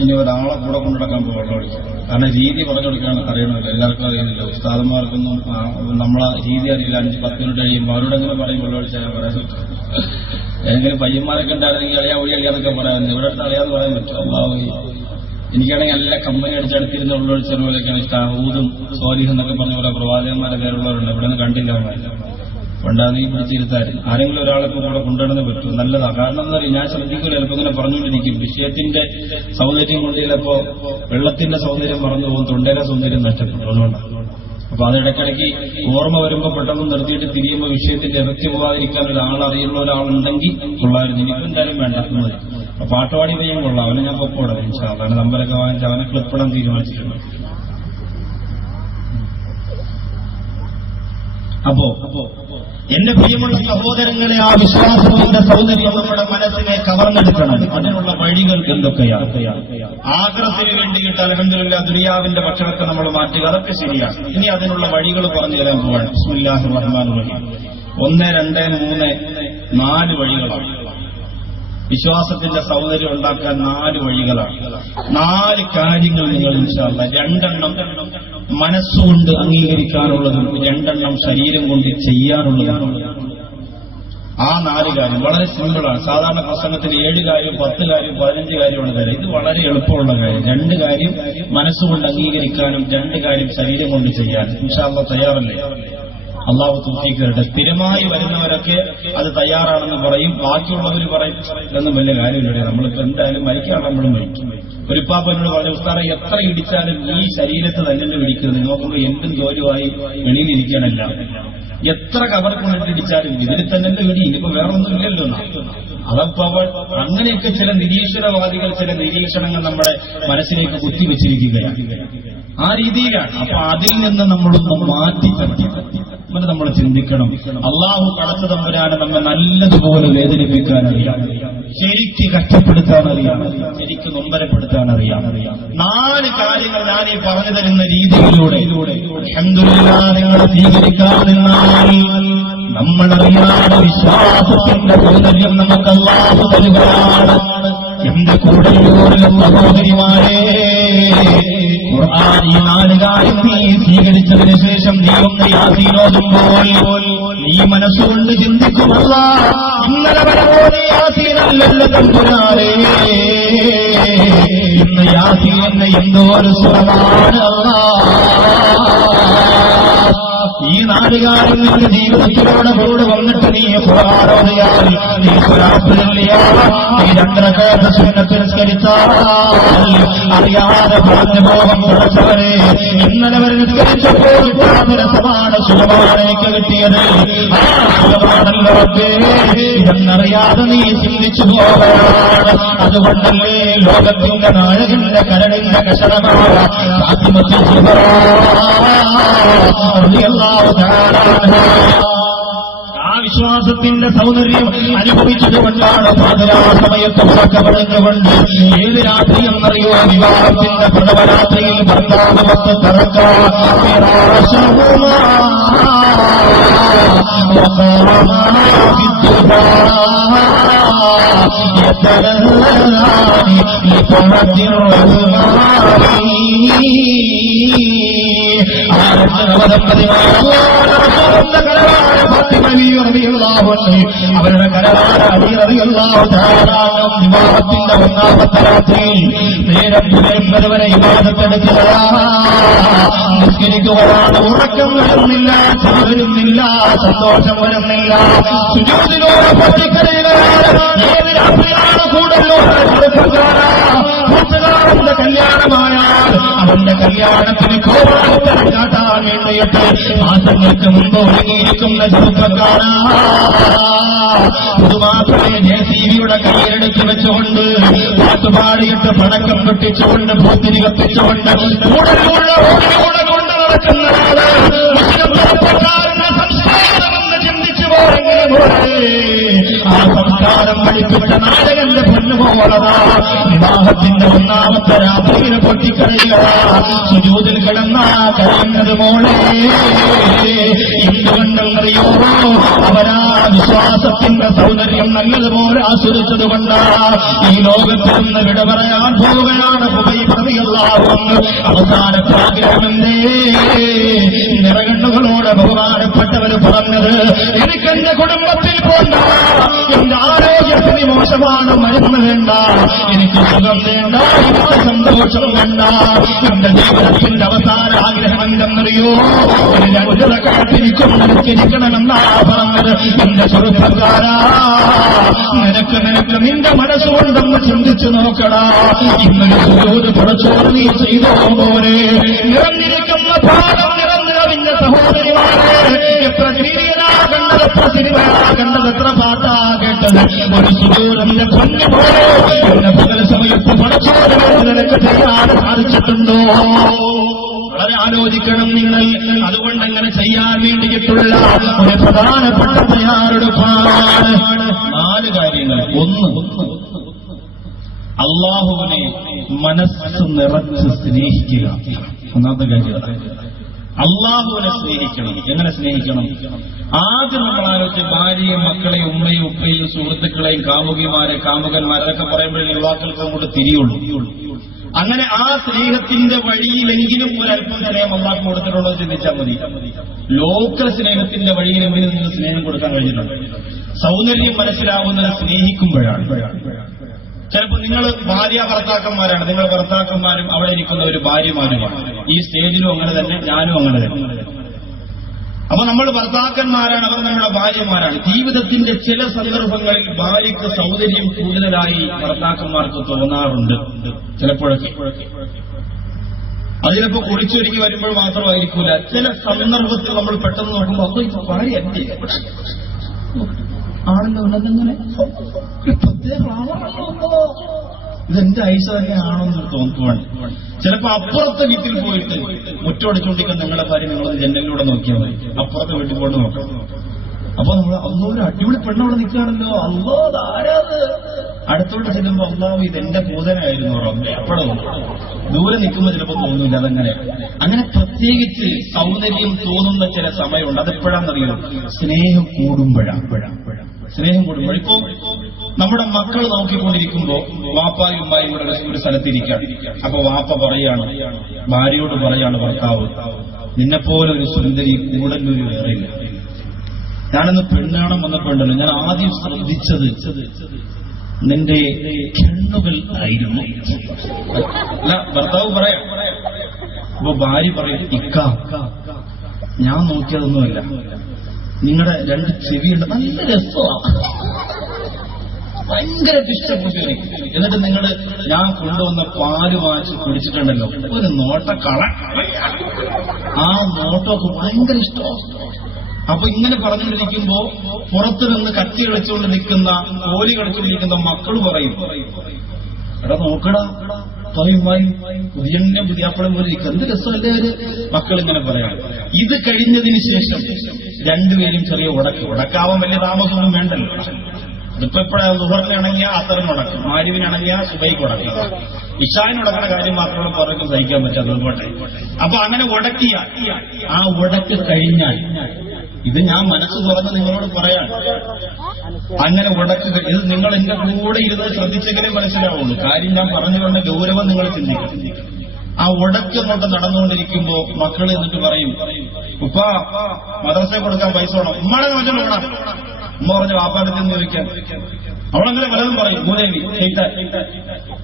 ഇനി ഒരാളെ കൂടെ കൊണ്ടുനടക്കാൻ വെള്ളം ഒഴിക്കും. കാരണം രീതി പറഞ്ഞു കൊടുക്കാൻ അറിയണമല്ലോ, എല്ലാവർക്കും അറിയുന്നില്ല. ഉസ്താദന്മാർക്കൊന്നും നമ്മളെ രീതി അറിയില്ല. 5-10 മിനിറ്റ് കഴിയുമ്പോൾ അവരോടെങ്കിലും പറയും വെള്ളം ഒഴിച്ചാൽ ഞാൻ പറയാൻ പറ്റും. ഏതെങ്കിലും പയ്യന്മാരൊക്കെ ഉണ്ടായിരുന്നെങ്കിൽ അളിയാ ഒഴി അളിയാന്നൊക്കെ പറയാറുണ്ട്. ഇവിടെ അടുത്ത് അളിയാന്ന് പറയാൻ പറ്റും. എനിക്കാണെങ്കിൽ നല്ല കമ്പനി അടിച്ചടുത്തിരുന്ന് വെള്ളമൊഴിച്ച പോലെയൊക്കെയാണ് ഇഷ്ടം. ഊതും സ്വാലിഹ് എന്നൊക്കെ പറഞ്ഞ പോലെ പ്രവാചകന്മാരെ പേരുള്ളവരുണ്ട്. ഇവിടെ നിന്ന് കണ്ടില്ല കൊണ്ടാന്ന് പിടിച്ചിരുത്താൻ ആരെങ്കിലും ഒരാളൊക്കെ കൂടെ കൊണ്ടുവരുന്നേ പറ്റും. നല്ലതാണ്. കാരണം എന്താ പറയുക, ഞാൻ ശ്രദ്ധിക്കില്ല, ചിലപ്പോൾ ഇങ്ങനെ പറഞ്ഞുകൊണ്ടിരിക്കും. വിഷയത്തിന്റെ സൗന്ദര്യം കൊണ്ട് ചിലപ്പോ വെള്ളത്തിന്റെ സൗന്ദര്യം മറന്നു പോകും, തൊണ്ടയിലെ സൗന്ദര്യം നഷ്ടപ്പെട്ടു. അതുകൊണ്ടാണ്. അപ്പൊ അത് ഇടയ്ക്കിടയ്ക്ക് ഓർമ്മ വരുമ്പോൾ പെട്ടെന്ന് നിർത്തിയിട്ട് തിരിയുമ്പോൾ വിഷയത്തിന്റെ എഫക്റ്റ് പോകാതിരിക്കാൻ ഒരാളറിയുള്ള ഒരാളുണ്ടെങ്കിൽ കൊള്ളായിരുന്നു. എനിക്കും എന്തായാലും വേണ്ട എന്നത്. അപ്പൊ പാട്ടുപാടി പയ്യൻ കൊള്ളാം, അവനെ ഞാൻ പൊക്കോടെ അതാണ് നമ്പരൊക്കെ വാങ്ങിച്ച് അവനെ ക്ലിപ്പിടാൻ തീരുമാനിച്ചിട്ടുണ്ട്. അപ്പോ എന്റെ പ്രിയമുള്ള സഹോദരങ്ങളെ, ആ വിശ്വാസത്തിന്റെ സൗന്ദര്യം നമ്മുടെ മനസ്സിനെ കവർന്നെടുക്കണം. അതിനുള്ള വഴികൾ എന്തൊക്കെയാണ്? ആഖിറത്തിന് വേണ്ടിയിട്ട് അൽഹംദുലില്ലാഹ് ദുനിയാവിന്റെ ഭക്ഷണത്തെ നമ്മൾ മാറ്റുക, അതൊക്കെ ശരിയാണ്. ഇനി അതിനുള്ള വഴികൾ പറഞ്ഞു തരാൻ പോവാണ്. ബിസ്മില്ലാഹിർ റഹ്മാനിർ റഹീം. 1, 2, 3, 4 വഴികളാണ്. വിശ്വാസത്തിന്റെ സൗന്ദര്യം ഉണ്ടാക്കാൻ 4 വഴികളാണ്. 4 കാര്യങ്ങൾ നിങ്ങൾ ഇൻഷാ അല്ലാഹ് 2 മനസ്സുകൊണ്ട് അംഗീകരിക്കാനുള്ളതും 2 ശരീരം കൊണ്ട് ചെയ്യാനുള്ളതും. ആ 4 കാര്യം വളരെ സിമ്പിളാണ്. സാധാരണ പ്രസംഗത്തിൽ 7 കാര്യം 10 കാര്യം 15 കാര്യമാണ് തരാം. ഇത് വളരെ എളുപ്പമുള്ള കാര്യം. 2 കാര്യം മനസ്സുകൊണ്ട് അംഗീകരിക്കാനും 2 കാര്യം ശരീരം കൊണ്ട് ചെയ്യാനും. ഇൻഷാ അല്ലാഹ് തയ്യാറല്ലേ? അള്ളാഹു തൗഫീഖ് തരട്ടെ. സ്ഥിരമായി വരുന്നവരൊക്കെ അത് തയ്യാറാണെന്ന് പറയും, ബാക്കിയുള്ളവർ പറയും ഇതൊന്നും വലിയ കാര്യമില്ല, നമ്മളിപ്പോ എന്തായാലും മരിക്കാണ്, നമ്മളും മരിക്കും. ഒരു പാപ്പനോട് പറഞ്ഞു, ഉസ്താദെ എത്ര ഇടിച്ചാലും ഈ ശരീരത്തെ തന്നെ ഇടിക്കുന്നത്, നോക്കുമ്പോൾ എന്തും ജോലിയായി വെളിയിലിരിക്കണല്ല. എത്ര കവർ കൊണ്ടിട്ട് ഇടിച്ചാലും ഇതിൽ തന്നെ ഇടി, ഇനിയിപ്പോ വേറെ ഒന്നും ഇല്ലല്ലോ. അതപ്പോ അങ്ങനെയൊക്കെ ചില നിരീശ്വരവാദികൾ ചില നിരീക്ഷണങ്ങൾ നമ്മുടെ മനസ്സിലേക്ക് കുത്തിവെച്ചിരിക്കുകയാണ്. ആ രീതിയിലാണ്. അപ്പൊ അതിൽ നിന്ന് നമ്മളൊന്ന് മാറ്റി നമ്മൾ ചിന്തിക്കണം. അള്ളാഹു പടച്ച തമ്പുരാനെ നമ്മെ നല്ലതുപോലെ വേദനിപ്പിക്കാൻ അറിയാം, ശരിക്ക് കഷ്ടപ്പെടുത്താൻ അറിയാം, ശരിക്ക് നൊമ്പരപ്പെടുത്താൻ അറിയാം. 4 കാര്യങ്ങൾ ഞാൻ ഈ പറഞ്ഞു തരുന്ന രീതിയിലൂടെ അൽഹംദുലില്ലാഹ് നിങ്ങൾ സ്വീകരിക്കാൻ നിന്നാൽ നമ്മളറിയാതെ വിശ്വാസത്തിന്റെ സൗന്ദര്യം നമുക്ക് അള്ളാഹു തരുകയാണ്. എന്റെ കൂടെയുള്ള സഹോദരിമാരെ, ഖുർആൻ ഈ 4 കാര്യം നീ സ്വീകരിച്ചതിന് ശേഷം നീ ഒന്ന് യാസീൻ ഓതുമ്പോൾ നീ മനസ്സുകൊണ്ട് ചിന്തിക്കുമല്ല, ഇന്നലെ വരെ ഓതി യാസീനല്ലല്ലോ തമ്പുരാനേ, ഇന്ന് യാസീൻ എന്ന എന്തോ ഒരു സ്വരമാണ് ഈ 4 കാര്യം നിന്റെ ജീവിതത്തിലൂടെ കൂടെ വന്നിട്ട് നീ ഖുർആൻ ഓതിയാൽ, നീ സ്വലാത്ത് ചൊല്ലിയാൽ, നീ 2 റക്അത്ത് സുന്നത്ത് നിസ്കരിച്ചാൽ, അറിയാതെ പറഞ്ഞു പോകും പഠിച്ചവരെ, ഇന്നലെ വരെ നിസ്കരിച്ചപ്പോൾ കിട്ടാതൊരു സമാന സുഖമാണേക്ക് കിട്ടിയത്. ആ സുഖമാണല്ലോ ഇതെന്നറിയാതെ നീ ചിന്തിച്ചു പോവുകയാണ്. അതുകൊണ്ടല്ലേ ലോകത്തിന്റെ നായകന്റെ കരടിന്റെ കഷണമായ ഫാത്തിമത്തുൽ സുഹ്റ റളിയല്ലാഹു തആല ആ വിശ്വാസത്തിന്റെ സൗന്ദര്യം അനുഭവിച്ചതുകൊണ്ടാണ് പാതിരാ സമയത്ത് ഉറക്കപ്പെടുന്നുകൊണ്ട് ഏത് രാത്രി എന്നറിയോ, വിവാഹത്തിന്റെ പ്രഥമരാത്രിയിൽ ഭർത്താവ് വന്ന് അവരുടെ കരവാര അലി റളിയല്ലാഹു തആല വിവാഹത്തിന്റെ 1ാമത്തെ രാത്രിയിൽ നേരം പുലരുന്നത് വരെ ഇബാദത്തെടുക്കുകയാണ്, നിസ്കരിക്കുകയാണ്. ഉറക്കം വരുന്നില്ല, ചിരി വരുന്നില്ല, സന്തോഷം വരുന്നില്ല, സുജൂദിലൂടെ പൊട്ടിക്കരയുകയാണ്. ഏത് രാത്രിയാണ് കൂട്ടുകാരന്റെ കല്യാണമായാൽ അവന്റെ കല്യാണത്തിന് കോപാവത്തരം കാട്ടാൻ വേണ്ടിയിട്ട് മാസങ്ങൾക്ക് മുമ്പ് ഒരുങ്ങിയിരിക്കുന്ന ചെറുപ്പക്കാരാ, അതുമാത്രമേ JCBയുടെ കയ്യിലെടുത്ത് വെച്ചുകൊണ്ട് പാട്ടുപാടിയിട്ട് പടക്കം പൊട്ടിച്ചുകൊണ്ട് പൂത്തിരി കത്തിച്ചുകൊണ്ട് കൂടലൂടെ ഓടിലൂടെ കൊണ്ട് നടക്കുന്നതാണ് മുസ്ലിം ചെറുപ്പക്കാരന്റെ സംസ്കാരമെന്ന് ചിന്തിച്ചു പോരെങ്ങനെ പോലെ ആ സംസ്കാരം പഠിപ്പിച്ച നായകന്റെ പൊന്നുപോലതാ വിവാഹത്തിന്റെ 1ാമത്തെ രാത്രിയിൽ പൊട്ടിക്കരയുക, സുജൂദിൽ കിടന്ന കരയുന്നത് മോളെ. എന്തുകൊണ്ടെന്നറിയോ, അവരാ വിശ്വാസത്തിന്റെ സൗന്ദര്യം നല്ലതുപോലെ ആസ്വദിച്ചതുകൊണ്ടാ ഈ ലോകത്തിൽ നിന്ന് വിട പറയാൻ പോവുകയാണ് ഹുബൈബ് റളിയല്ലാഹു അൻഹു. അവസാനത്തെ ആഗ്രഹമെന്തേ, നിറകണ്ണുകളോട് ബഹുമാനപ്പെട്ടവർ പറഞ്ഞത്, എനിക്കെന്റെ കുടുംബത്തിൽ പോണ്ട, എന്റെ ആരോഗ്യത്തിന് മോശമാണ്, മരുന്ന് വേണ്ട, എനിക്ക് സുഖം വേണ്ട, എനിക്ക് സന്തോഷം വേണ്ട, എന്റെ ജീവിതത്തിന്റെ അവസാന ആഗ്രഹം എന്തെന്നറിയോ, 2 റക്അത്തിരിക്കും നിസ്കരിക്കണമെന്നാ പറഞ്ഞത്. എന്റെ ചെറുപ്പക്കാരാ, നിനക്ക് നിന്റെ മനസ്സുകൊണ്ടൊന്ന് ചിന്തിച്ചു നോക്കടാ, ഇന്നൊരു സുജൂദ് പടച്ചോറ് നീ ചെയ്തോ പോലെ നിറഞ്ഞിരിക്കുന്ന പാദം നിറഞ്ഞ പിന്നെ സഹോദരിമാരെ, എത്ര ശരീരനാ കണ്ടത്, എത്ര സിനിമയാ കണ്ടത്, എത്ര പാട്ടാ കേട്ടത്, ഒരു സുജൂദിന്റെ ഭംഗി പോലെ എന്നെ പകൽ സമയത്ത് പടച്ചോറ് നിനക്ക് ചെയ്യാൻ സാധിച്ചിട്ടുണ്ടോ? വളരെ ആലോചിക്കണം നിങ്ങൾ. അതുകൊണ്ട് അങ്ങനെ ചെയ്യാൻ വേണ്ടിയിട്ടുള്ള ഒരു പ്രധാനപ്പെട്ട തയ്യാറെടുപ്പാണ് 4 കാര്യങ്ങൾ. 1, അല്ലാഹുവിനെ മനസ്സ് നിറച്ച് സ്നേഹിക്കുക. 1ാമത്തെ കാര്യം അല്ലാഹുവിനെ സ്നേഹിക്കണം. എങ്ങനെ സ്നേഹിക്കണം? ആദ്യം നമ്മൾ ആലോചിച്ച് ഭാര്യയും മക്കളെയും ഉമ്മയും ഉപ്പയും സുഹൃത്തുക്കളെയും കാമുകിമാരെ കാമുകന്മാരെ അതൊക്കെ പറയുമ്പോഴേ യുവാക്കൾക്ക് അങ്ങോട്ട് തിരിയുള്ളൂ. അങ്ങനെ ആ സ്നേഹത്തിന്റെ വഴിയിലെങ്കിലും ഒരല്പം സ്നേഹം അല്ലാഹു കൊടുത്തിട്ടുണ്ടോ എന്ന് ചിന്തിച്ചാൽ മതി. ലോക്കൽ സ്നേഹത്തിന്റെ വഴിയിലെങ്കിലും നിന്ന് സ്നേഹം കൊടുക്കാൻ കഴിഞ്ഞിട്ടുണ്ട്. സൗന്ദര്യം മനസ്സിലാവുന്നത് സ്നേഹിക്കുമ്പോഴാണ്. ചിലപ്പോൾ നിങ്ങൾ ഭാര്യ ഭർത്താക്കന്മാരാണ്, നിങ്ങൾ ഭർത്താക്കന്മാരും അവിടെ ഇരിക്കുന്നവർ ഭാര്യമാരുമാണ്. ഈ സ്റ്റേജിലും അങ്ങനെ തന്നെ, ഞാനും അങ്ങനെ തന്നെ. അപ്പൊ നമ്മൾ ഭർത്താക്കന്മാരാണ്, അവർ നമ്മുടെ ഭാര്യമാരാണ്. ജീവിതത്തിന്റെ ചില സന്ദർഭങ്ങളിൽ ഭാര്യയ്ക്ക് സൗന്ദര്യം കൂടുതലായി ഭർത്താക്കന്മാർക്ക് തോന്നാറുണ്ട് ചിലപ്പോഴൊക്കെ. അത് ചിലപ്പോൾ കുളിച്ചൊരുക്കി വരുമ്പോൾ മാത്രമായിരിക്കില്ല, ചില സന്ദർഭത്തിൽ നമ്മൾ പെട്ടെന്ന് നോക്കുമ്പോൾ അപ്പൊ ഇപ്പൊ ഭാര്യ എത്തി ആണല്ലോ ഉള്ളതെങ്ങനെ പ്രത്യേക ഇതെന്റെ ഐശ തന്നെയാണെന്ന് തോന്നുവാണ്. ചിലപ്പോ അപ്പുറത്തെ വീട്ടിൽ പോയിട്ട് മുറ്റോടിച്ചുകൊണ്ടിരിക്കുന്ന നിങ്ങളുടെ ഭാര്യ നിങ്ങളൊന്ന് ജനലിലൂടെ നോക്കിയാൽ മതി, അപ്പുറത്തെ വീട്ടിൽ പോയിട്ട് നോക്കാം. അപ്പൊ നമ്മൾ അള്ളാഹുവിന്റെ അടിപൊളി പെണ്ണവിടെ നിൽക്കുകയാണല്ലോ, അള്ളാഹ് ആരാത്. അടുത്തോട്ട് ചെല്ലുമ്പോ അള്ളാഹു ഇതെന്റെ പൂതനായിരുന്നു റബ്ബേ. അപ്പോഴും ദൂരെ നിൽക്കുമ്പോൾ ചിലപ്പോൾ തോന്നില്ല. അതങ്ങനെ അങ്ങനെ പ്രത്യേകിച്ച് സൗന്ദര്യം തോന്നുന്ന ചില സമയമുണ്ട്. അതെപ്പോഴാണെന്നറിയോ? സ്നേഹം കൂടുമ്പോഴാണ്. സ്നേഹം കൂടുമ്പോൾ ഇപ്പോ നമ്മുടെ മക്കൾ നോക്കിക്കൊണ്ടിരിക്കുമ്പോ വാപ്പായും ഉമ്മായും കൂടെ ഒരു സ്ഥലത്തിരിക്കാം. അപ്പൊ വാപ്പ പറയാണ്, ഭാര്യയോട് പറയാണ് ഭർത്താവ്, നിന്നെപ്പോലെ ഒരു സുന്ദരി കൂടല്ലൂര് വേറെയില്ല. ഞാനൊന്ന് പെണ്ണാണം വന്നപ്പോണ്ടല്ലോ ഞാൻ ആദ്യം ശ്രദ്ധിച്ചത് നിന്റെ കണ്ണുകൾ ആയിരുന്നു. അല്ല, ഭർത്താവ് പറയാം. അപ്പൊ ഭാര്യ പറയും, ഇക്ക ഞാൻ നോക്കിയതൊന്നുമല്ല, നിങ്ങളുടെ രണ്ട് ചെവിയുണ്ട്, നല്ല രസമാണ്, ഭയങ്കര ഇഷ്ടപ്പെട്ടു. എന്നിട്ട് നിങ്ങള് ഞാൻ കൊണ്ടുവന്ന പാല് വാങ്ങിച്ച് കുടിച്ചിട്ടുണ്ടല്ലോ, ഒരു നോട്ടക്കള, ആ നോട്ടമൊക്കെ ഭയങ്കര ഇഷ്ടമാണ്. അപ്പൊ ഇങ്ങനെ പറഞ്ഞുകൊണ്ടിരിക്കുമ്പോ പുറത്തു നിന്ന് കത്തി കളിച്ചുകൊണ്ട് നിൽക്കുന്ന, കോലി കളിച്ചുകൊണ്ടിരിക്കുന്ന മക്കൾ പറയും, എടാ നോക്കടാ പുതിയപ്പളം പോലെ ഇരിക്കും, എന്ത് രസമല്ലേ ഒരു മക്കൾ ഇങ്ങനെ പറയാണ്. ഇത് കഴിഞ്ഞതിന് ശേഷം രണ്ടുപേരും ചെറിയ ഉടക്കാവാൻ വലിയ താമസമൊന്നും വേണ്ടല്ലോ. ഇതിപ്പോ എപ്പോഴാണ് ദുഹറിനിണങ്ങിയാൽ അത്തറിന് ഉടക്കും, മാരിവിനിണങ്ങിയാൽ സുബൈക്ക് ഉടക്കും, ഇഷാന് ഉടക്കുന്ന കാര്യം മാത്രമേ പുറത്ത് സഹിക്കാൻ പറ്റാതെ. അപ്പൊ അങ്ങനെ ഉടക്കിയ ആ ഉടക്ക് കഴിഞ്ഞാൽ, ഇത് ഞാൻ മനസ്സ് തുറന്ന് നിങ്ങളോട് പറയാൻ, അങ്ങനെ ഉടക്കുക, ഇത് നിങ്ങൾ എന്റെ കൂടെ ഇരുന്ന് ശ്രദ്ധിച്ചെങ്കിലേ മനസ്സിലാവുള്ളൂ. കാര്യം ഞാൻ പറഞ്ഞുകൊണ്ട് ഗൗരവം നിങ്ങൾ ചിന്തിക്കും. ആ ഉടക്ക് കൊണ്ട് നടന്നുകൊണ്ടിരിക്കുമ്പോ മക്കൾ എന്നിട്ട് പറയും, ഉപ്പ മദ്രസയിൽ കൊടുക്കാൻ പൈസ വേണം, ഉമ്മയുടെ ചോദിച്ചോളൂ വേണം. ഉമ്മ പറഞ്ഞ വാപ്പാടെ ചെന്ന് ചോദിക്കാൻ, അവളങ്ങനെ പലതും പറയും, മൂലേവി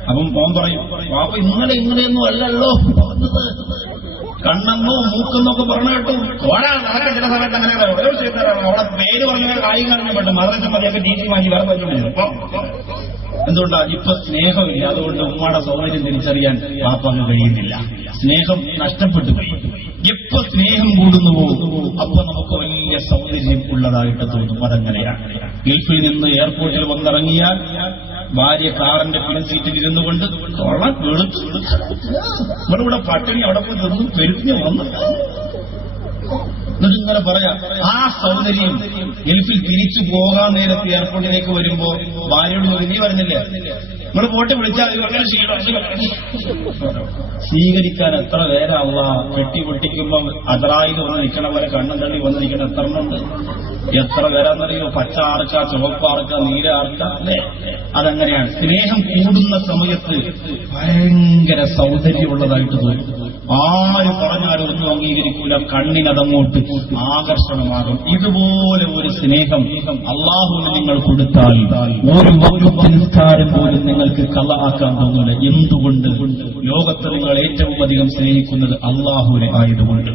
അപ്പം മോൻ പറയും, വാപ്പ ഇങ്ങനെയൊന്നും അല്ലല്ലോ കണ്ണെന്നോ മൂക്കെന്നൊക്കെ പറഞ്ഞു കേട്ടു. നടക്കാൻ ചില സമയത്ത് അങ്ങനെ അവളെ പേര് പറഞ്ഞ കാര്യം കാണുന്ന പെട്ടു മദ്രസ മതിയൊക്കെ ടീച്ചി മാറ്റി വേറെ പറ്റുകൊണ്ടിരുന്നു. എന്തുകൊണ്ടാ? ഇപ്പൊ സ്നേഹമില്ല, അതുകൊണ്ട് ഉമ്മയുടെ സൗന്ദര്യം തിരിച്ചറിയാൻ വാപ്പാക്ക് കഴിയുന്നില്ല. സ്നേഹം നഷ്ടപ്പെട്ടു പോയി. എപ്പോ സ്നേഹം കൂടുന്നുവോ അപ്പൊ നമുക്ക് വലിയ സൗന്ദര്യം ഉള്ളതായിട്ട് തോന്നും. അതങ്ങനെയാണ്. ഗൾഫിൽ നിന്ന് എയർപോർട്ടിൽ വന്നിറങ്ങിയാൽ ഭാര്യ കാറിന്റെ പിൻ സീറ്റിൽ ഇരുന്നു കൊണ്ട് നമ്മളിവിടെ പട്ടിണി അവിടെ പോയി നിന്നും പെരുത്തിഞ്ഞ് വന്നു. എന്നിട്ട് ഇങ്ങനെ പറയാം, ആ സൗന്ദര്യം ഗൾഫിൽ തിരിച്ചു പോകാൻ നേരത്തെ എയർപോർട്ടിലേക്ക് വരുമ്പോ ഭാര്യയോട് ചോദിക്കും, നീ പറഞ്ഞില്ലേ നിങ്ങൾ പോയിട്ട് വിളിച്ചാൽ സ്വീകരിക്കാൻ എത്ര പേരാവുക. പെട്ടി പൊട്ടിക്കുമ്പോ അതറായിൽ വന്ന് നിൽക്കണ പോലെ കണ്ണും തള്ളി വന്ന് നിൽക്കണ എത്ര ഉണ്ട്, എത്ര പേരാന്നറിയോ? പച്ച ആർക്ക, ചുവപ്പാർക്ക, നീല ആർക്ക, അല്ലേ? അതങ്ങനെയാണ്. സ്നേഹം കൂടുന്ന സമയത്ത് ഭയങ്കര സൗന്ദര്യമുള്ളതായിട്ട് തോന്നും. ആര് പറഞ്ഞാലും ഒന്നും അംഗീകരിക്കൂല, കണ്ണിനതങ്ങോട്ട് ആകർഷണമാകും. ഇതുപോലെ ഒരു സ്നേഹം അള്ളാഹുവിന് നിങ്ങൾ കൊടുത്താൽ ഒരു വകുപ്പ് നിസ്കാരം പോലും നിങ്ങൾക്ക് കള ആക്കാൻ തോന്നില്ല. എന്തുകൊണ്ട്? ലോകത്ത് നിങ്ങൾ ഏറ്റവും അധികം സ്നേഹിക്കുന്നത് അള്ളാഹുവിനെ ആയതുകൊണ്ട്.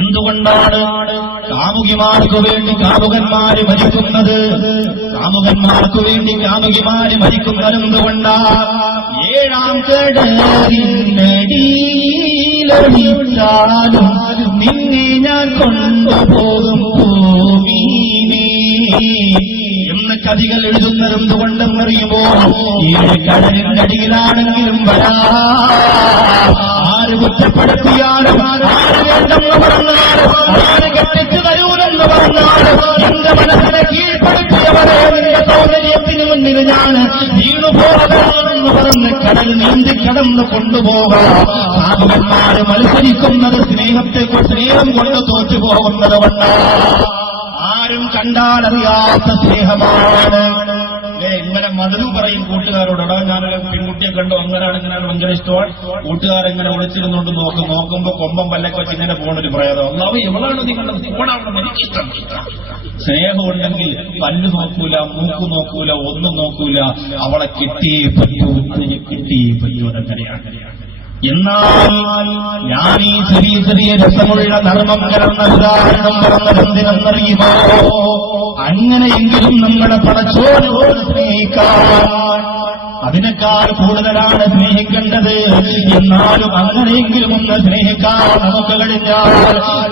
എന്തുകൊണ്ടാണ് കാമുകിമാർക്ക് വേണ്ടി കാമുകന്മാര് മരിക്കുന്നത്? കാമുകന്മാർക്ക് വേണ്ടി കാമുകിമാര് മരിക്കുന്നത് എന്തുകൊണ്ടാ? ഏഴാം കടലിനടിയിലൊളിച്ചാലും നിന്നെ ഞാൻ കൊണ്ടുപോകും ഭൂമിനെ എന്ന് കവികൾ എഴുതുന്നത് എന്തുകൊണ്ടെന്നറിയുമോ? ഏഴ് കടലിന്റെ അടിയിലാണെങ്കിലും വരാ, ആര് കുറ്റപ്പെടുത്തിയാലും, ആര് വേണ്ടെന്ന് പറഞ്ഞാലും, ആര് കെട്ടിച്ചു തരൂരെന്ന് പറഞ്ഞാലും, എന്റെ മനസ്സിനെ കീഴ്പ്പെടുത്തിയവരെ എന്റെ സൗന്ദര്യത്തിന് മുന്നിൽ ഞാൻ വീണുപോകണമെന്ന് പറഞ്ഞ് കടൽ നീന്തി കടന്ന് കൊണ്ടുപോകാം. സാധുവന്മാര് മത്സരിക്കുന്നത് സ്നേഹം കൊണ്ട് തോറ്റുപോകുന്നത് കൊണ്ടാണ്. ആരും കണ്ടാലറിയാത്ത സ്നേഹമാണ്. ഇങ്ങനെ മധുരു പറയും കൂട്ടുകാരോടാ, ഞാനൊരു പെൺകുട്ടിയെ കണ്ടു, അങ്ങനെയാണ് ഇങ്ങനെയാണ് ഭയങ്കര ഇഷ്ടമാണ്. കൂട്ടുകാരെങ്ങനെ ഒളിച്ചിരുന്നോണ്ട് നോക്കുമ്പോ കൊമ്പം പല്ലൊക്കെ വെച്ച് ഇങ്ങനെ പോണൊരു പ്രേതം. അല്ലാതെ എവളാണ് നിങ്ങളുടെ ഫോണാണെന്ന് എനിക്കിഷ്ടം. സ്നേഹമുണ്ടെങ്കിൽ പല്ല് നോക്കൂല, മൂക്ക് നോക്കൂല, ഒന്നും നോക്കൂല, അവളെ കിട്ടിയേ പറ്റൂ, അതിന് കിട്ടിയേ പറ്റൂ. അതങ്ങനെയാണ്. എന്നാൽ ഞാൻ ഈ ചെറിയ രസമുള്ള ധർമ്മം കലർന്ന ഉദാഹരണം പറഞ്ഞതെന്തിനെന്നറിയുമോ? അങ്ങനെയെങ്കിലും നമ്മുടെ പടച്ചോനോട് സ്നേഹിക്കാൻ അതിനേക്കാൾ കൂടുതലാണ് സ്നേഹിക്കേണ്ടത്. എന്നാലും അങ്ങനെയെങ്കിലും ഒന്ന് സ്നേഹിക്കാൻ നമുക്ക് കഴിഞ്ഞാൽ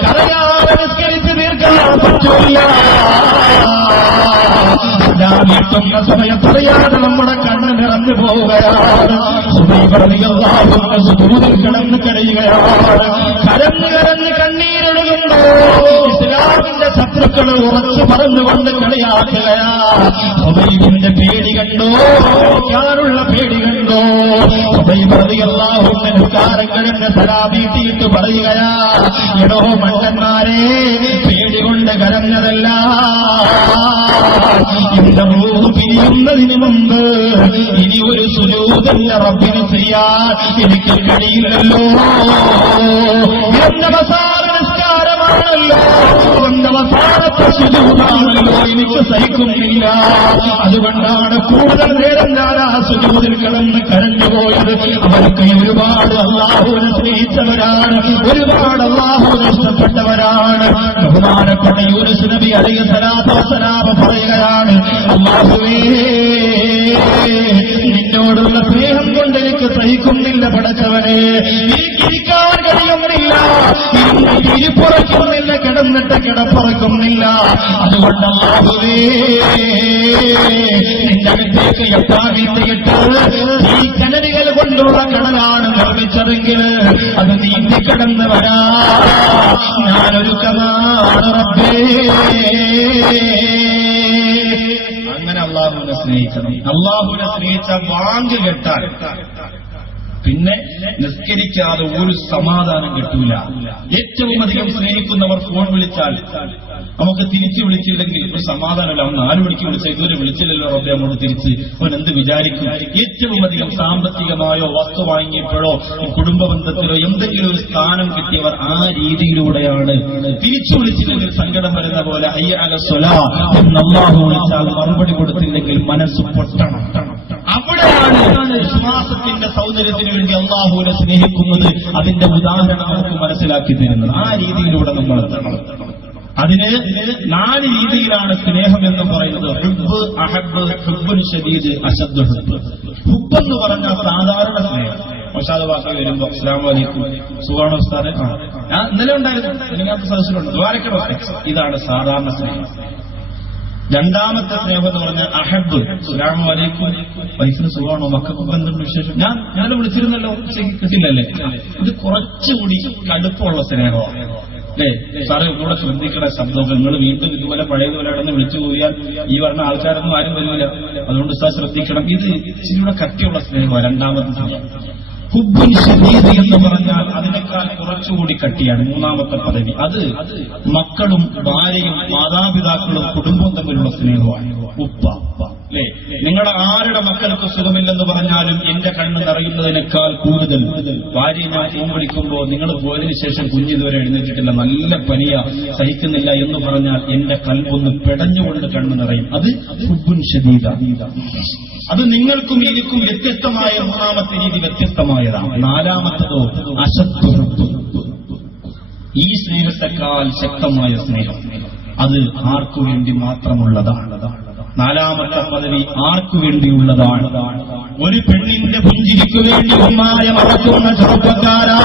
കരയാതെ നിസ്കരിച്ച് തീർക്കാൻ പറ്റില്ല. ഞാൻ വീട്ടുന്ന സമയത്തറിയാതെ നമ്മുടെ കണ്ണ് നിറഞ്ഞു പോവുകയാണ്. കിടന്ന് കരയുകയാണ്. കരഞ്ഞ് കണ്ണീരൊഴുകുന്നു. ഇസ്ലാമിന്റെ ശത്രുക്കൾ ഉറച്ചു പറഞ്ഞുകൊണ്ട് കളിയാക്കുകയാണ്. ഹുബൈബിന്റെ പേടി കണ്ടോ? ാനുള്ള പേടി കണ്ടോ? റളിയല്ലാഹു അൻഹു നിസ്കാരം കഴിഞ്ഞ് സലാം വീട്ടിയിട്ട് പറയുകയാ, എടോ മണ്ടന്മാരെ, പേടികൊണ്ട് കരഞ്ഞതല്ല, എന്റെ റൂഹ് പിരിയുന്നതിന് മുമ്പ് ഇനി ഒരു സുജൂദ് റബ്ബിന് ചെയ്യാൻ എനിക്ക് കഴിയില്ലല്ലോ. എന്റെ അവസാന നിസ്കാരമാണല്ലോ, എന്റെ അവസാനത്തെ സുജൂദാണല്ലോ, എനിക്ക് സഹിക്കുന്നില്ല. അതുകൊണ്ടാണ് കൂടുതൽ നേരം ഞാൻ ആ സുജൂദിൽ കിടന്ന് കരഞ്ഞുപോയത്. അവർക്ക് ഒരുപാട് അല്ലാഹുവിനെ സ്നേഹിച്ചവരാണ്, ഒരുപാട് അല്ലാഹുവിനെ ഇഷ്ടപ്പെട്ടവരാണ്. ബഹുമാനപ്പെട്ട യൂനുസ് നബി അലൈഹിസ്സലാത്തു വസ്സലാം പറയുകയാണ്, അല്ലാഹുവേ, നിന്നോടുള്ള സ്നേഹം കൊണ്ട് എനിക്ക് സഹിക്കുന്നില്ല പടച്ചവനെ, എനിക്കിരിക്കാൻ കഴിയുന്നില്ല, ഇരിപ്പുറക്കുന്നില്ല, കിടന്നിട്ട് കിടപ്പുറക്കുന്നില്ല. അതുകൊണ്ട് അല്ലാഹുവേ, നിന്റെ അടുത്തേക്ക് എത്താൻ വേണ്ടിയിട്ട് ഈ കനലുകൾ കൊണ്ടുള്ള കടലാണ് നിർമ്മിച്ചതെങ്കിൽ അത് നീന്തിക്കിടന്ന് വരാ ഞാനൊരുക്കമാണ് റബ്ബേ. അങ്ങനെ അള്ളാഹുവിനെ സ്നേഹിക്കണം. അള്ളാഹുവിനെ സ്നേഹിച്ച ബാങ്ക് കേട്ടാൽ പിന്നെ നിസ്കരിക്കാതെ ഒരു സമാധാനം കിട്ടൂല. ഏറ്റവും അധികം സ്നേഹിക്കുന്നവർ ഫോൺ വിളിച്ചാൽ നമുക്ക് തിരിച്ചു വിളിച്ചില്ലെങ്കിൽ ഒരു സമാധാനമില്ല. അവൻ 4 മണിക്ക് വിളിച്ച ഇതുവരെ വിളിച്ചില്ലല്ലോ റബ്ബേ, അങ്ങോട്ട് തിരിച്ച് അവൻ എന്ത് വിചാരിക്കും? ഏറ്റവും അധികം സാമ്പത്തികമായോ വസ്തു വാങ്ങിയപ്പോഴോ കുടുംബ ബന്ധത്തിലോ എന്തെങ്കിലും ഒരു സ്ഥാനം കിട്ടിയവർ ആ രീതിയിലൂടെയാണ്. തിരിച്ചു വിളിച്ചില്ലെങ്കിൽ സങ്കടം വരുന്ന പോലെ ഹയ്യ അല സ്വലാ എന്ന് അല്ലാഹു വിളിച്ചാൽ മറുപടി കൊടുത്തില്ലെങ്കിൽ മനസ്സ് പൊട്ടണം. അവിടെയാണ് വിശ്വാസത്തിന്റെ സൗന്ദര്യത്തിന് വേണ്ടി അല്ലാഹുവിനെ സ്നേഹിക്കുന്നത്. അതിന്റെ ഉദാഹരണം നമുക്ക് മനസ്സിലാക്കി തരുന്നത്. ആ രീതിയിലൂടെ നമ്മൾ എത്തണം. അതിന് 4 രീതിയിലാണ് സ്നേഹം എന്ന് പറയുന്നത്. ഹുബ്ബ്, അഹബ്ബ്, ഹുബ്ബുൻ ശദീദ്, അശദ്ദു ഹുബ്ബ്. ഹുബ്ബ് എന്ന് പറഞ്ഞാൽ സാധാരണ സ്നേഹം. മഷാഅല്ലാഹ് വാക്കി വരുമ്പോ അസ്സലാമു അലൈക്കും, സുബ്ഹാന ഉസ്താദേ, ഞാൻ ഇന്നലെ ഉണ്ടായിരുന്നു, എനിക്കകത്ത് സദസ്സിലുണ്ട്, ദ്വാരക്കടോ, ഇതാണ് സാധാരണ സ്നേഹം. രണ്ടാമത്തെ സ്നേഹം എന്ന് പറഞ്ഞാൽ അഹബ്ബ്, അസ്സലാമു അലൈക്കും, വൈഫിന് സുഖമാണോ, മക്കൾക്ക് എന്തുണ്ട് വിശേഷം, ഞാൻ ഇന്നലെ വിളിച്ചിരുന്നല്ലോ, കിട്ടില്ലല്ലേ. ഇത് കുറച്ചുകൂടി കടുപ്പമുള്ള സ്നേഹമാണ്. അല്ലേ സാറേ, ഒന്നുകൂടെ ശ്രദ്ധിക്കണ ശബ്ദമൊക്കെ, നിങ്ങൾ വീണ്ടും ഇതുപോലെ പഴയതുപോലെ അവിടെ നിന്ന് വിളിച്ചു പോയാൽ ഈ പറഞ്ഞ ആൾക്കാരൊന്നും ആരും വരില്ല, അതുകൊണ്ട് സാർ ശ്രദ്ധിക്കണം. ഇത് ഇച്ചിരിയുടെ കട്ടിയുള്ള സ്നേഹമാണ് രണ്ടാമത്തെ സ്നേഹം. ഹുബ്ബുൻ ശദീദ് എന്ന് പറഞ്ഞാൽ അതിനേക്കാൾ കുറച്ചുകൂടി കട്ടിയാണ് മൂന്നാമത്തെ പദവി. അത് മക്കളും ഭാര്യയും മാതാപിതാക്കളും കുടുംബവും തമ്മിലുള്ള സ്നേഹമാണ്. ഉപ്പ, അല്ലേ, നിങ്ങളുടെ ആരുടെ മക്കൾക്ക് സുഖമില്ലെന്ന് പറഞ്ഞാലും എന്റെ കണ്ണ് നിറയുന്നതിനേക്കാൾ കൂടുതൽ ഭാര്യയെ ഞാൻ ഫോൺ വിളിക്കുമ്പോൾ നിങ്ങൾ പോയതിനു ശേഷം കുഞ്ഞിതുവരെ എഴുന്നേറ്റിട്ടില്ല, നല്ല പനിയാ, സഹിക്കുന്നില്ല എന്ന് പറഞ്ഞാൽ എന്റെ കൽബൊന്ന് പെടഞ്ഞുകൊണ്ട് കണ്ണ് നിറയും. അത് ഹുബ്ബുൻ ശദീദ. അത് നിങ്ങൾക്കും എനിക്കും വ്യത്യസ്തമായ മൂന്നാമത്തെ രീതി വ്യത്യസ്തമായതാണ്. നാലാമത്തതോ അശദ്ദു ഹുബ്ബ്. ഈ സ്നേഹത്തെക്കാൾ ശക്തമായ സ്നേഹം അത് ആർക്കു വേണ്ടി മാത്രമുള്ളതാണ്. നാലാമത്തെ പദവി ആർക്കു വേണ്ടിയുള്ളതാണ്? ഒരു പെണ്ണിന്റെ പുഞ്ചിരിക്കു വേണ്ടി ഉമ്മായ മറക്കുന്ന ചെറുപ്പക്കാരാ,